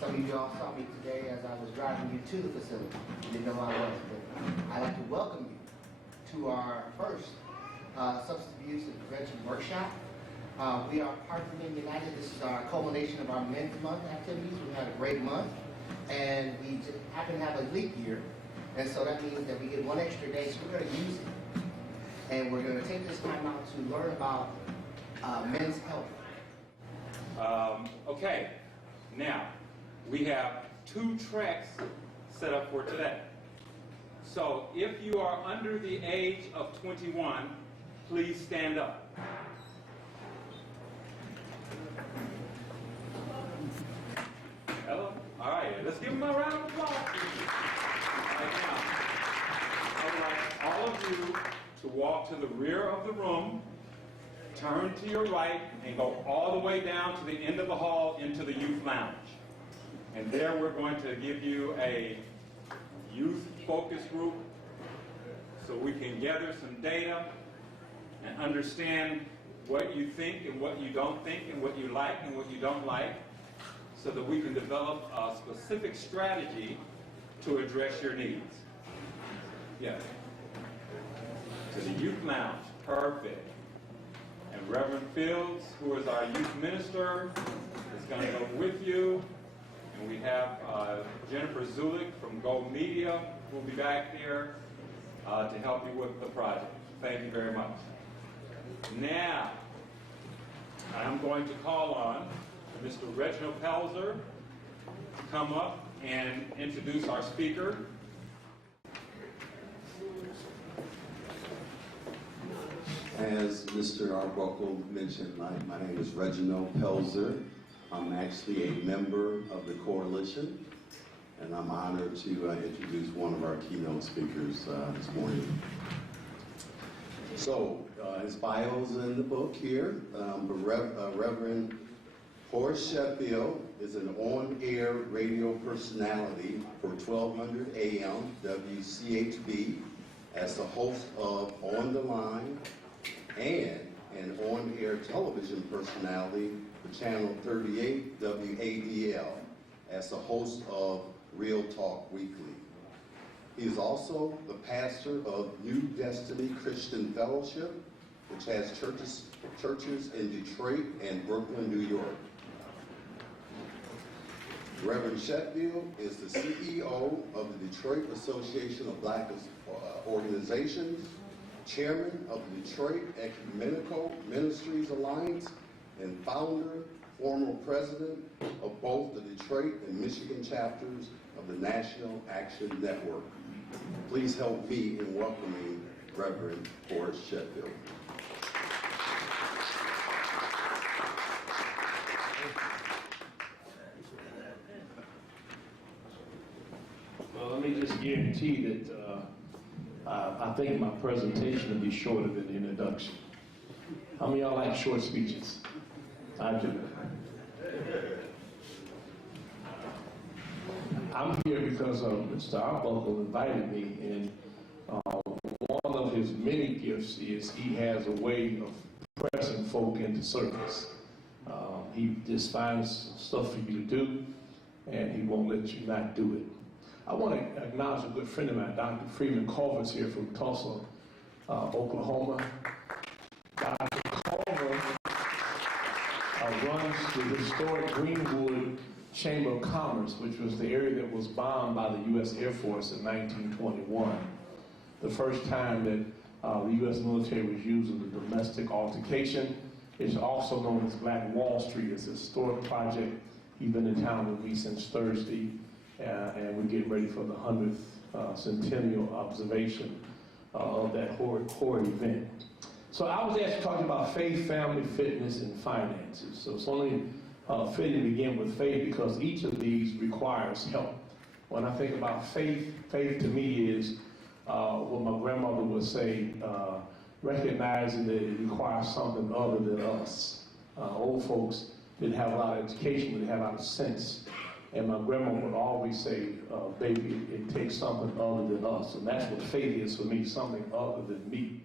Some of you all saw me today as I was driving you to the facility. You didn't know I was, but I'd like to welcome you to our first substance abuse and prevention workshop. We are Heart for Men United. This is our culmination of our Men's Month activities. We had a great month, and we happen to have a leap year, and so that means that we get one extra day, so we're going to use it. And we're going to take this time out to learn about men's health. Okay, now we have 2 tracks set up for today. So if you are under the age of 21, please stand up. Hello? All right, let's give them a round of applause. All right, all of you to walk to the rear of the room, turn to your right, and go all the way down to the end of the hall into the youth lounge. And there we're going to give you a youth focus group so we can gather some data and understand what you think and what you don't think and what you like and what you don't like, so that we can develop a specific strategy to address your needs. Yes. To the youth lounge. Perfect. And Reverend Fields, who is our youth minister, is going to go with you. And we have Jennifer Zulik from Gold Media, who will be back there to help you with the project. Thank you very much. Now, I'm going to call on Mr. Reginald Pelzer to come up and introduce our speaker. As Mr. Arbuckle mentioned, my name is Reginald Pelzer. I'm actually a member of the coalition, and I'm honored to introduce one of our keynote speakers this morning. So, his bio is in the book here. Reverend Horace Sheffield is an on-air radio personality for 1200 AM WCHB as the host of On the Line, and an on-air television personality for Channel 38 WADL as the host of Real Talk Weekly. He is also the pastor of New Destiny Christian Fellowship, which has churches in Detroit and Brooklyn, New York. Reverend Sheffield is the CEO of the Detroit Association of Black Organizations, chairman of the Detroit Ecumenical Ministries Alliance, and founder, former president of both the Detroit and Michigan chapters of the National Action Network. Please help me in welcoming Reverend Horace Sheffield. Well, let me just guarantee that I think my presentation will be shorter than the introduction. How many of y'all like short speeches? I do. I'm here because Mr. Arbuckle invited me, and one of his many gifts is he has a way of pressing folk into service. He just finds stuff for you to do, and he won't let you not do it. I want to acknowledge a good friend of mine, Dr. Freeman Culver's here from Tulsa, Oklahoma. Dr. Culver runs the historic Greenwood Chamber of Commerce, which was the area that was bombed by the U.S. Air Force in 1921. The first time that the U.S. military was used in a domestic altercation. It's also known as Black Wall Street. It's a historic project. He's been in town with me since Thursday, and we're getting ready for the 100th centennial observation of that horrid event. So I was actually talking about faith, family, fitness, and finances. So it's only fitting to begin with faith because each of these requires help. When I think about faith, faith to me is what my grandmother would say, recognizing that it requires something other than us. Old folks didn't have a lot of education, but they had a lot of sense. And my grandma would always say, baby, it takes something other than us. And that's what faith is for me, something other than me.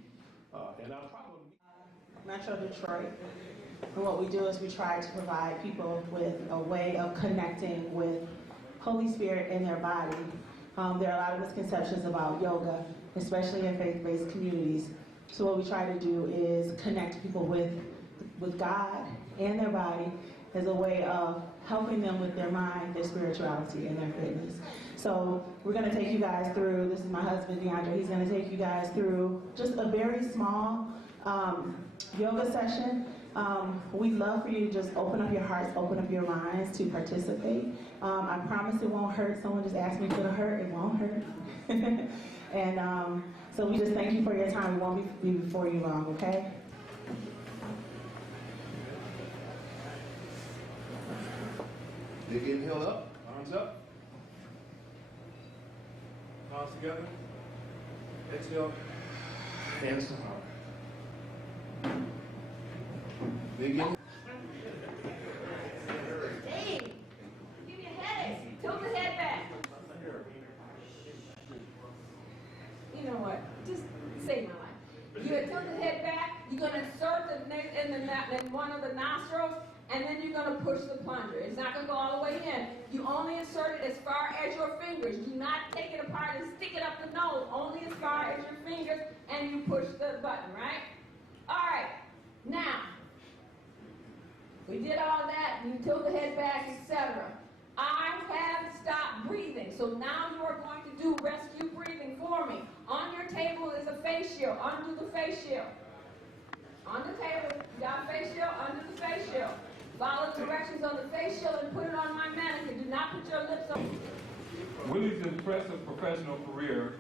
And I'll probably... Metro Detroit. And what we do is we try to provide people with a way of connecting with Holy Spirit in their body. There are a lot of misconceptions about yoga, especially in faith-based communities. So what we try to do is connect people with God and their body as a way of helping them with their mind, their spirituality, and their fitness. So we're going to take you guys through, this is my husband, DeAndre, he's going to take you guys through just a very small yoga session. We'd love for you to just open up your hearts, open up your minds to participate. I promise it won't hurt. Someone just asked me if it'll hurt. It won't hurt. And so we just thank you for your time. We won't be before you long, okay? Big inhale up, arms up. Palms together. Exhale, hands to heart. Big inhale. Hey, give me a headache. Tilt the head back. You know what? Just save my life. You're going to tilt the head back. You're going to insert the neck in one of the nostrils, and then you're going to push the plunger. It's not going to go all the way in. You only insert it as far as your fingers. Do not take it apart and stick it up the nose. Only as far as your fingers, and you push the button, right? All right. Now, we did all that. You tilt the head back, etc. I have stopped breathing. So now you are going to do rescue breathing for me. On your table is a face shield. Undo the face shield. On the table, you got a face shield, undo the face shield. Follow the directions on the face shield and put it on my mannequin. Do not put your lips on. Willie's impressive professional career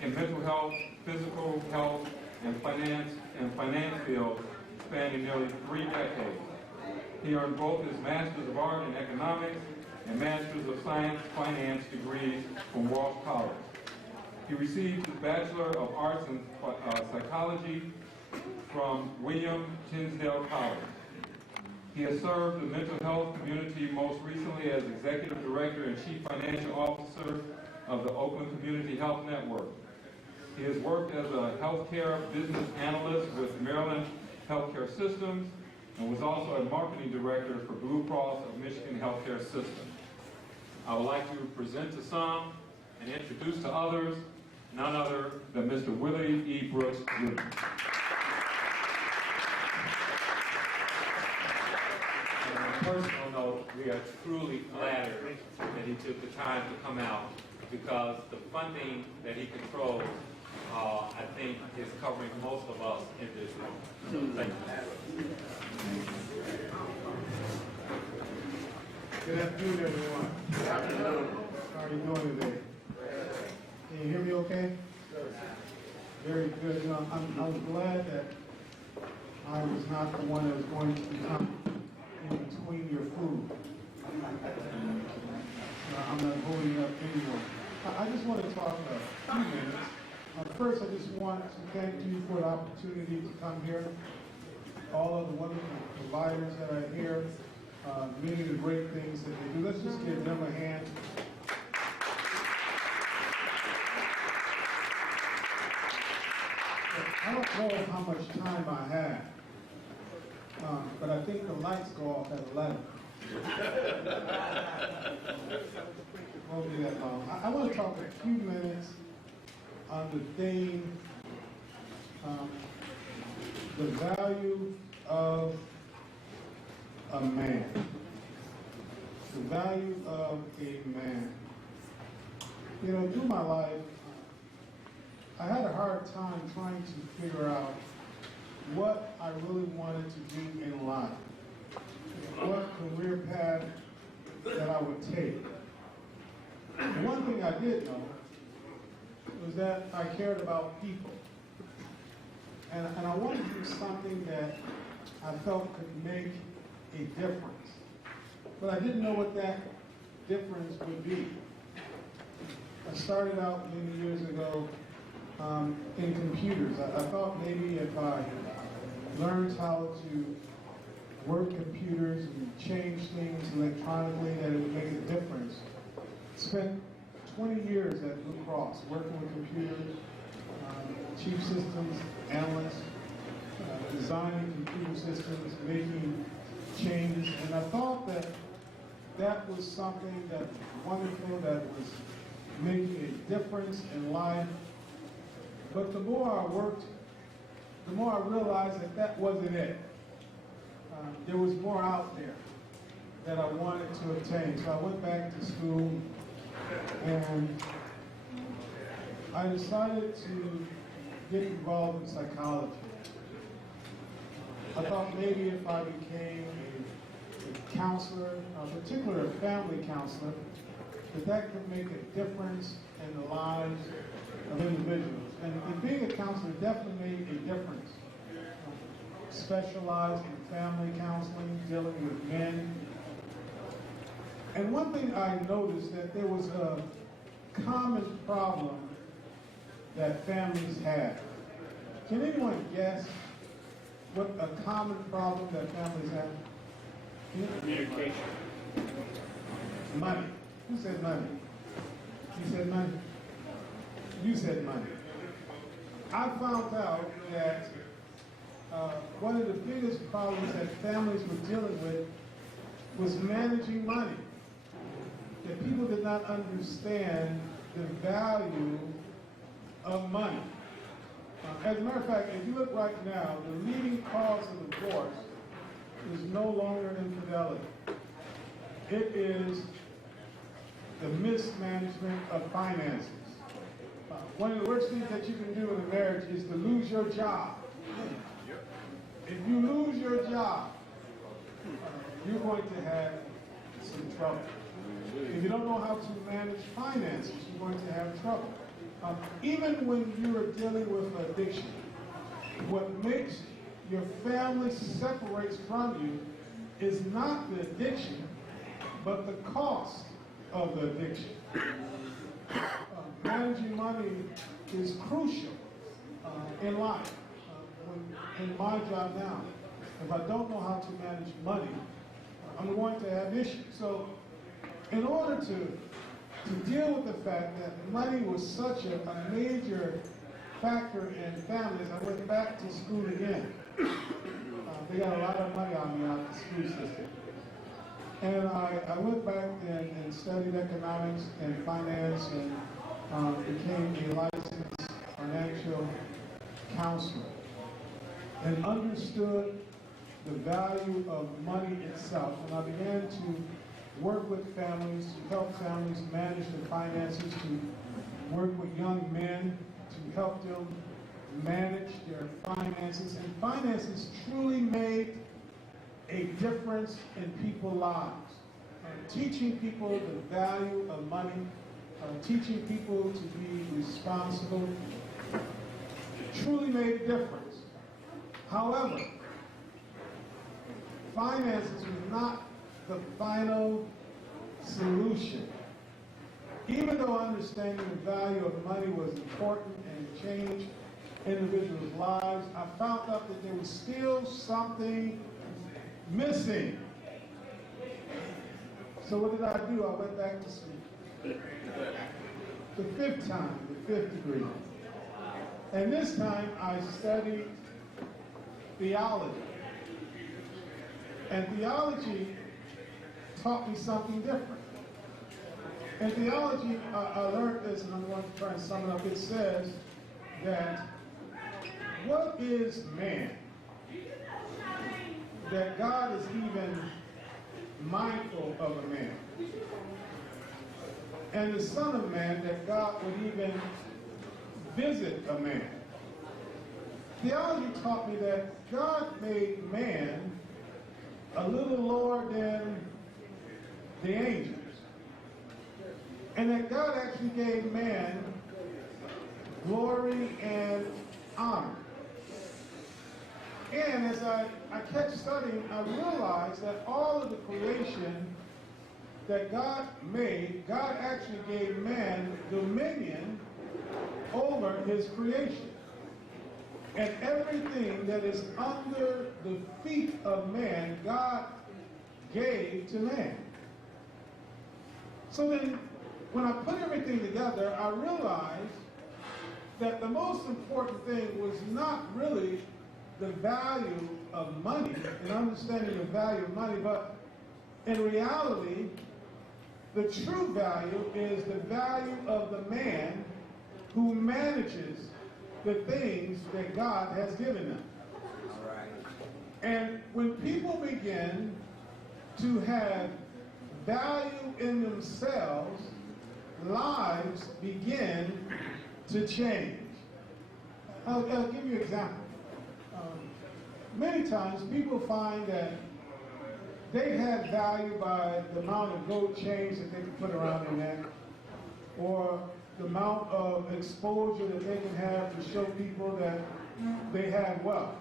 in mental health, physical health, and finance fields spanning nearly 3 decades. He earned both his Master's of Art in Economics and Master's of Science Finance degrees from Walsh College. He received his Bachelor of Arts in Psychology from William Tinsdale College. He has served the mental health community most recently as Executive Director and Chief Financial Officer of the Oakland Community Health Network. He has worked as a healthcare business analyst with Maryland Healthcare Systems and was also a marketing director for Blue Cross of Michigan Healthcare System. I would like to present to some and introduce to others none other than Mr. Willie E. Brooks, Jr. And on a personal note, we are truly flattered that he took the time to come out because the funding that he controls, I think, is covering most of us in this room. So thank you. Good afternoon, everyone. Good afternoon. How are you doing today? Can you hear me okay? Very good. You know, I'm glad that I was not the one that was going to become in between your food. I'm not holding up anyone. I just want to talk a few minutes. First, I just want to thank you for the opportunity to come here. All of the wonderful providers that are here, many of the great things that they do. Let's just give them a hand. I don't know how much time I have, but I think the lights go off at 11. Won't be that long. I want to talk a few minutes on the theme, the value of a man. The value of a man. You know, through my life, I had a hard time trying to figure out what I really wanted to do in life, what career path that I would take. One thing I did know was that I cared about people. And I wanted to do something that I felt could make a difference. But I didn't know what that difference would be. I started out many years ago in computers. I thought maybe if I learned how to work computers and change things electronically that it would make a difference. Spent 20 years at Blue Cross working with computers, chief systems analyst, designing computer systems, making changes, and I thought that that was something that wonderful, that was making a difference in life. But the more I worked, the more I realized that that wasn't it. There was more out there that I wanted to obtain. So I went back to school and I decided to get involved in psychology. I thought maybe if I became a counselor, particularly a family counselor, that could make a difference in the lives of individuals. And being a counselor definitely made a difference. Specialized in family counseling, dealing with men. And one thing I noticed that there was a common problem that families had. Can anyone guess what a common problem that families have? Communication. Money. Who said money? You said money? You said money. I found out that one of the biggest problems that families were dealing with was managing money. That people did not understand the value of money. As a matter of fact, if you look right now, the leading cause of divorce is no longer infidelity. It is the mismanagement of finances. One of the worst things that you can do in a marriage is to lose your job. If you lose your job, you're going to have some trouble. If you don't know how to manage finances, you're going to have trouble. Even when you're dealing with addiction, what makes your family separates from you is not the addiction, but the cost of the addiction. Managing money is crucial in life. In my job now, if I don't know how to manage money, I'm going to have issues. So in order to deal with the fact that money was such a major factor in families, I went back to school again. They got a lot of money on me out of the school system. And I went back and studied economics and finance and became a licensed financial counselor and understood the value of money itself. And I began to work with families, to help families manage their finances, to work with young men, to help them manage their finances. And finances truly made a difference in people's lives. And teaching people the value of money, teaching people to be responsible, truly made a difference. However, finances was not the final solution. Even though understanding the value of money was important and it changed individuals' lives, I found out that there was still something missing. So what did I do? I went back to school. The fifth time, the fifth degree. And this time I studied theology. And theology taught me something different. In theology, I learned this, and I'm going to try and sum it up. It says that what is man that God is even mindful of a man? And the Son of Man that God would even visit a man. Theology taught me that God made man a little lower than the angels. And that God actually gave man glory and honor. And as I kept studying, I realized that all of the creation that God made, God actually gave man dominion over his creation. And everything that is under the feet of man, God gave to man. So then, when I put everything together, I realized that the most important thing was not really the value of money and understanding the value of money, but in reality, the true value is the value of the man who manages the things that God has given them. And when people begin to have value in themselves, lives begin to change. I'll give you an example. Many times people find that they have value by the amount of gold chains that they can put around their neck, or the amount of exposure that they can have to show people that they have wealth.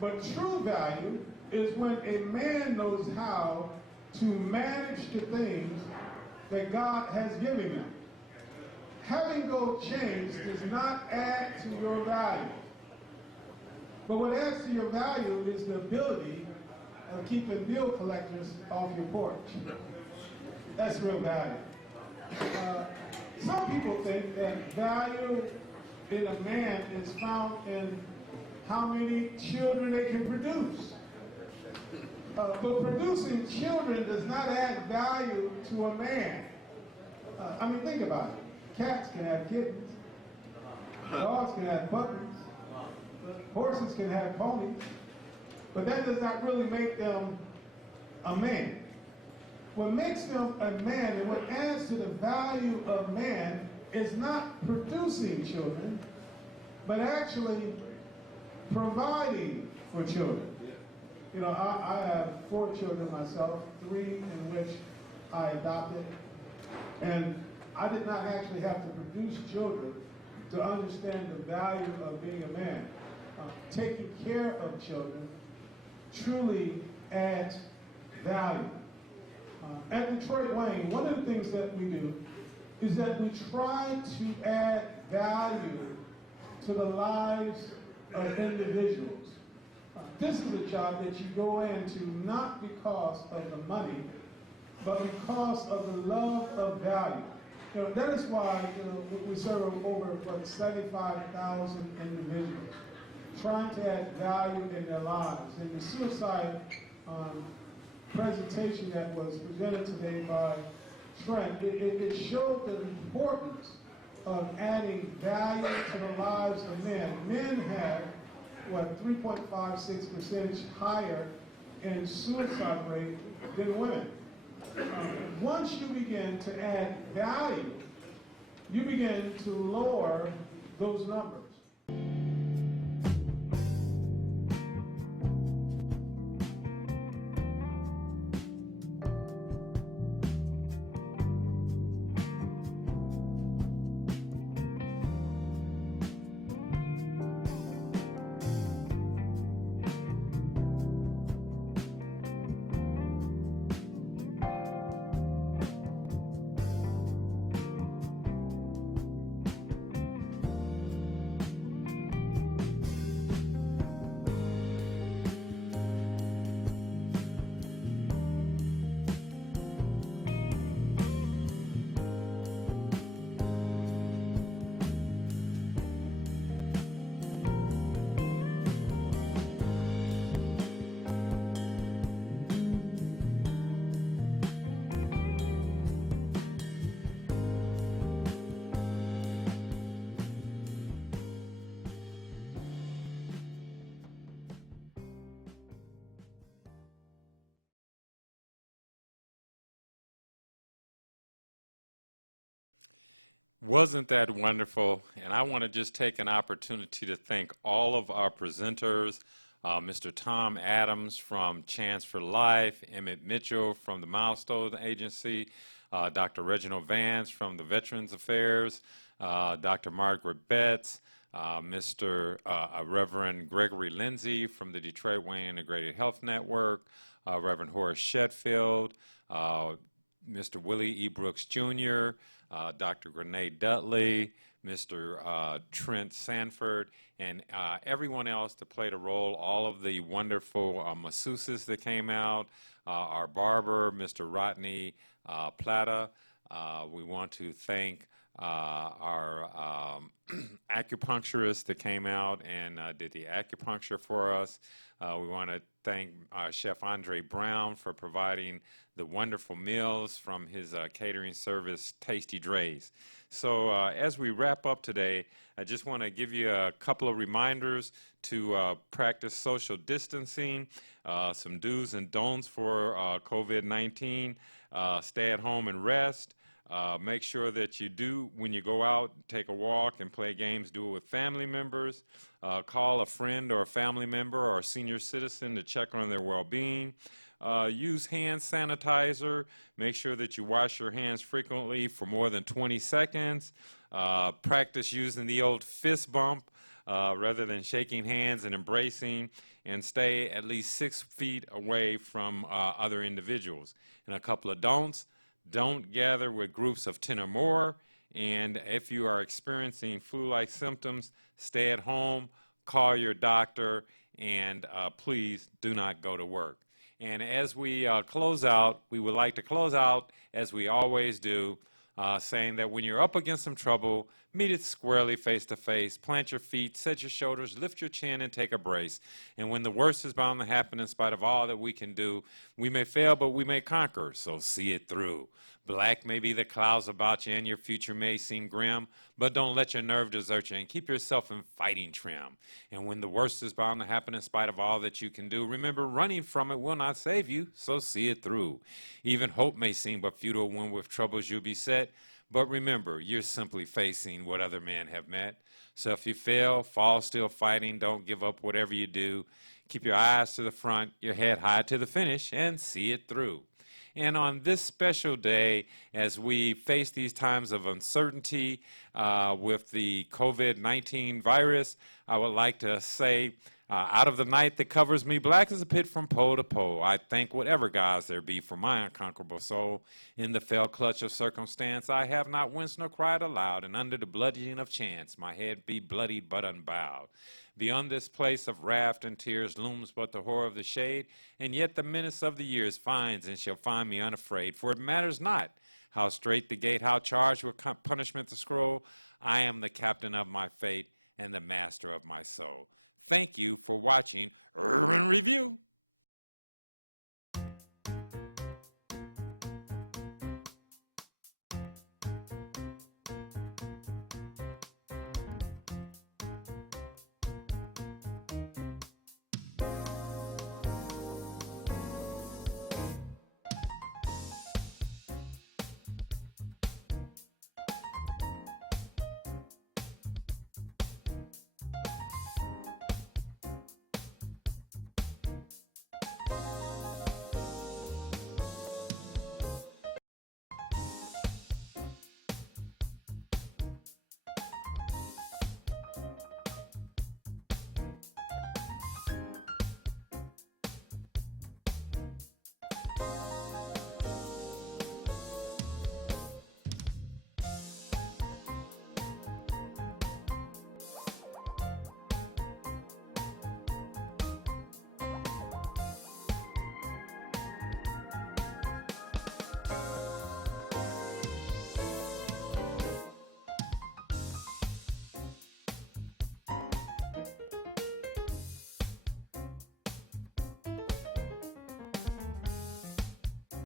But true value is when a man knows how to manage the things that God has given them. Having gold chains does not add to your value. But what adds to your value is the ability of keeping bill collectors off your porch. That's real value. Some people think that value in a man is found in how many children they can produce. But producing children does not add value to a man. I mean, think about it. Cats can have kittens. Dogs can have puppies. Horses can have ponies. But that does not really make them a man. What makes them a man and what adds to the value of man is not producing children, but actually providing for children. You know, I have 4 children myself, 3 in which I adopted. And I did not actually have to produce children to understand the value of being a man. Taking care of children truly adds value. At Detroit Wayne, one of the things that we do is that we try to add value to the lives of individuals. This is a job that you go into not because of the money, but because of the love of value. You know, that is why we serve over 75,000 presentation that was presented today by Trent, it showed the importance of adding value to the lives of men. Men have, 3.56% higher in suicide rate than women. Once you begin to add value, you begin to lower those numbers. Wasn't that wonderful? And I want to just take an opportunity to thank all of our presenters, Mr. Tom Adams from Chance for Life, Emmett Mitchell from the Milestone Agency, Dr. Reginald Vance from the Veterans Affairs, Dr. Margaret Betts, Mr. Reverend Gregory Lindsay from the Detroit Wayne Integrated Health Network, Reverend Horace Shetfield, Mr. Willie E. Brooks Jr., Dr. Grenade Dudley, Mr. Trent Sanford, and everyone else that played a role, all of the wonderful masseuses that came out, our barber, Mr. Rodney Plata. We want to thank our acupuncturist that came out and did the acupuncture for us. We want to thank Chef Andre Brown for providing the wonderful meals from his catering service, Tasty Dre's. So as we wrap up today, I just want to give you a couple of reminders to practice social distancing, some do's and don'ts for COVID-19, stay at home and rest. Make sure that you do, when you go out, take a walk and play games, do it with family members. Call a friend or a family member or a senior citizen to check on their well-being. Use hand sanitizer. Make sure that you wash your hands frequently for more than 20 seconds. Practice using the old fist bump rather than shaking hands and embracing. And stay at least 6 feet away from other individuals. And a couple of don'ts. Don't gather with groups of 10 or more, and if you are experiencing flu-like symptoms, stay at home, call your doctor, and please do not go to work. And as we close out, we would like to close out, as we always do, saying that when you're up against some trouble, meet it squarely face to face, plant your feet, set your shoulders, lift your chin, and take a brace. And when the worst is bound to happen, in spite of all that we can do, we may fail, but we may conquer, so see it through. Black may be the clouds about you, and your future may seem grim, but don't let your nerve desert you, and keep yourself in fighting trim. And when the worst is bound to happen, in spite of all that you can do, remember, running from it will not save you, so see it through. Even hope may seem but futile when with troubles you beset, but remember, you're simply facing what other men have met. So if you fail, fall still fighting, don't give up whatever you do. Keep your eyes to the front, your head high to the finish, and see it through. And on this special day, as we face these times of uncertainty with the COVID-19 virus, I would like to say, out of the night that covers me, black as a pit from pole to pole, I thank whatever gods there be for my unconquerable soul. In the fell clutch of circumstance, I have not winced nor cried aloud, and under the bludgeoning of chance, my head be bloodied but unbowed. Beyond this place of wrath and tears looms but the horror of the shade, and yet the menace of the years finds and shall find me unafraid. For it matters not how strait the gate, how charged with punishment the scroll, I am the captain of my fate and the master of my soul. Thank you for watching Urban Review.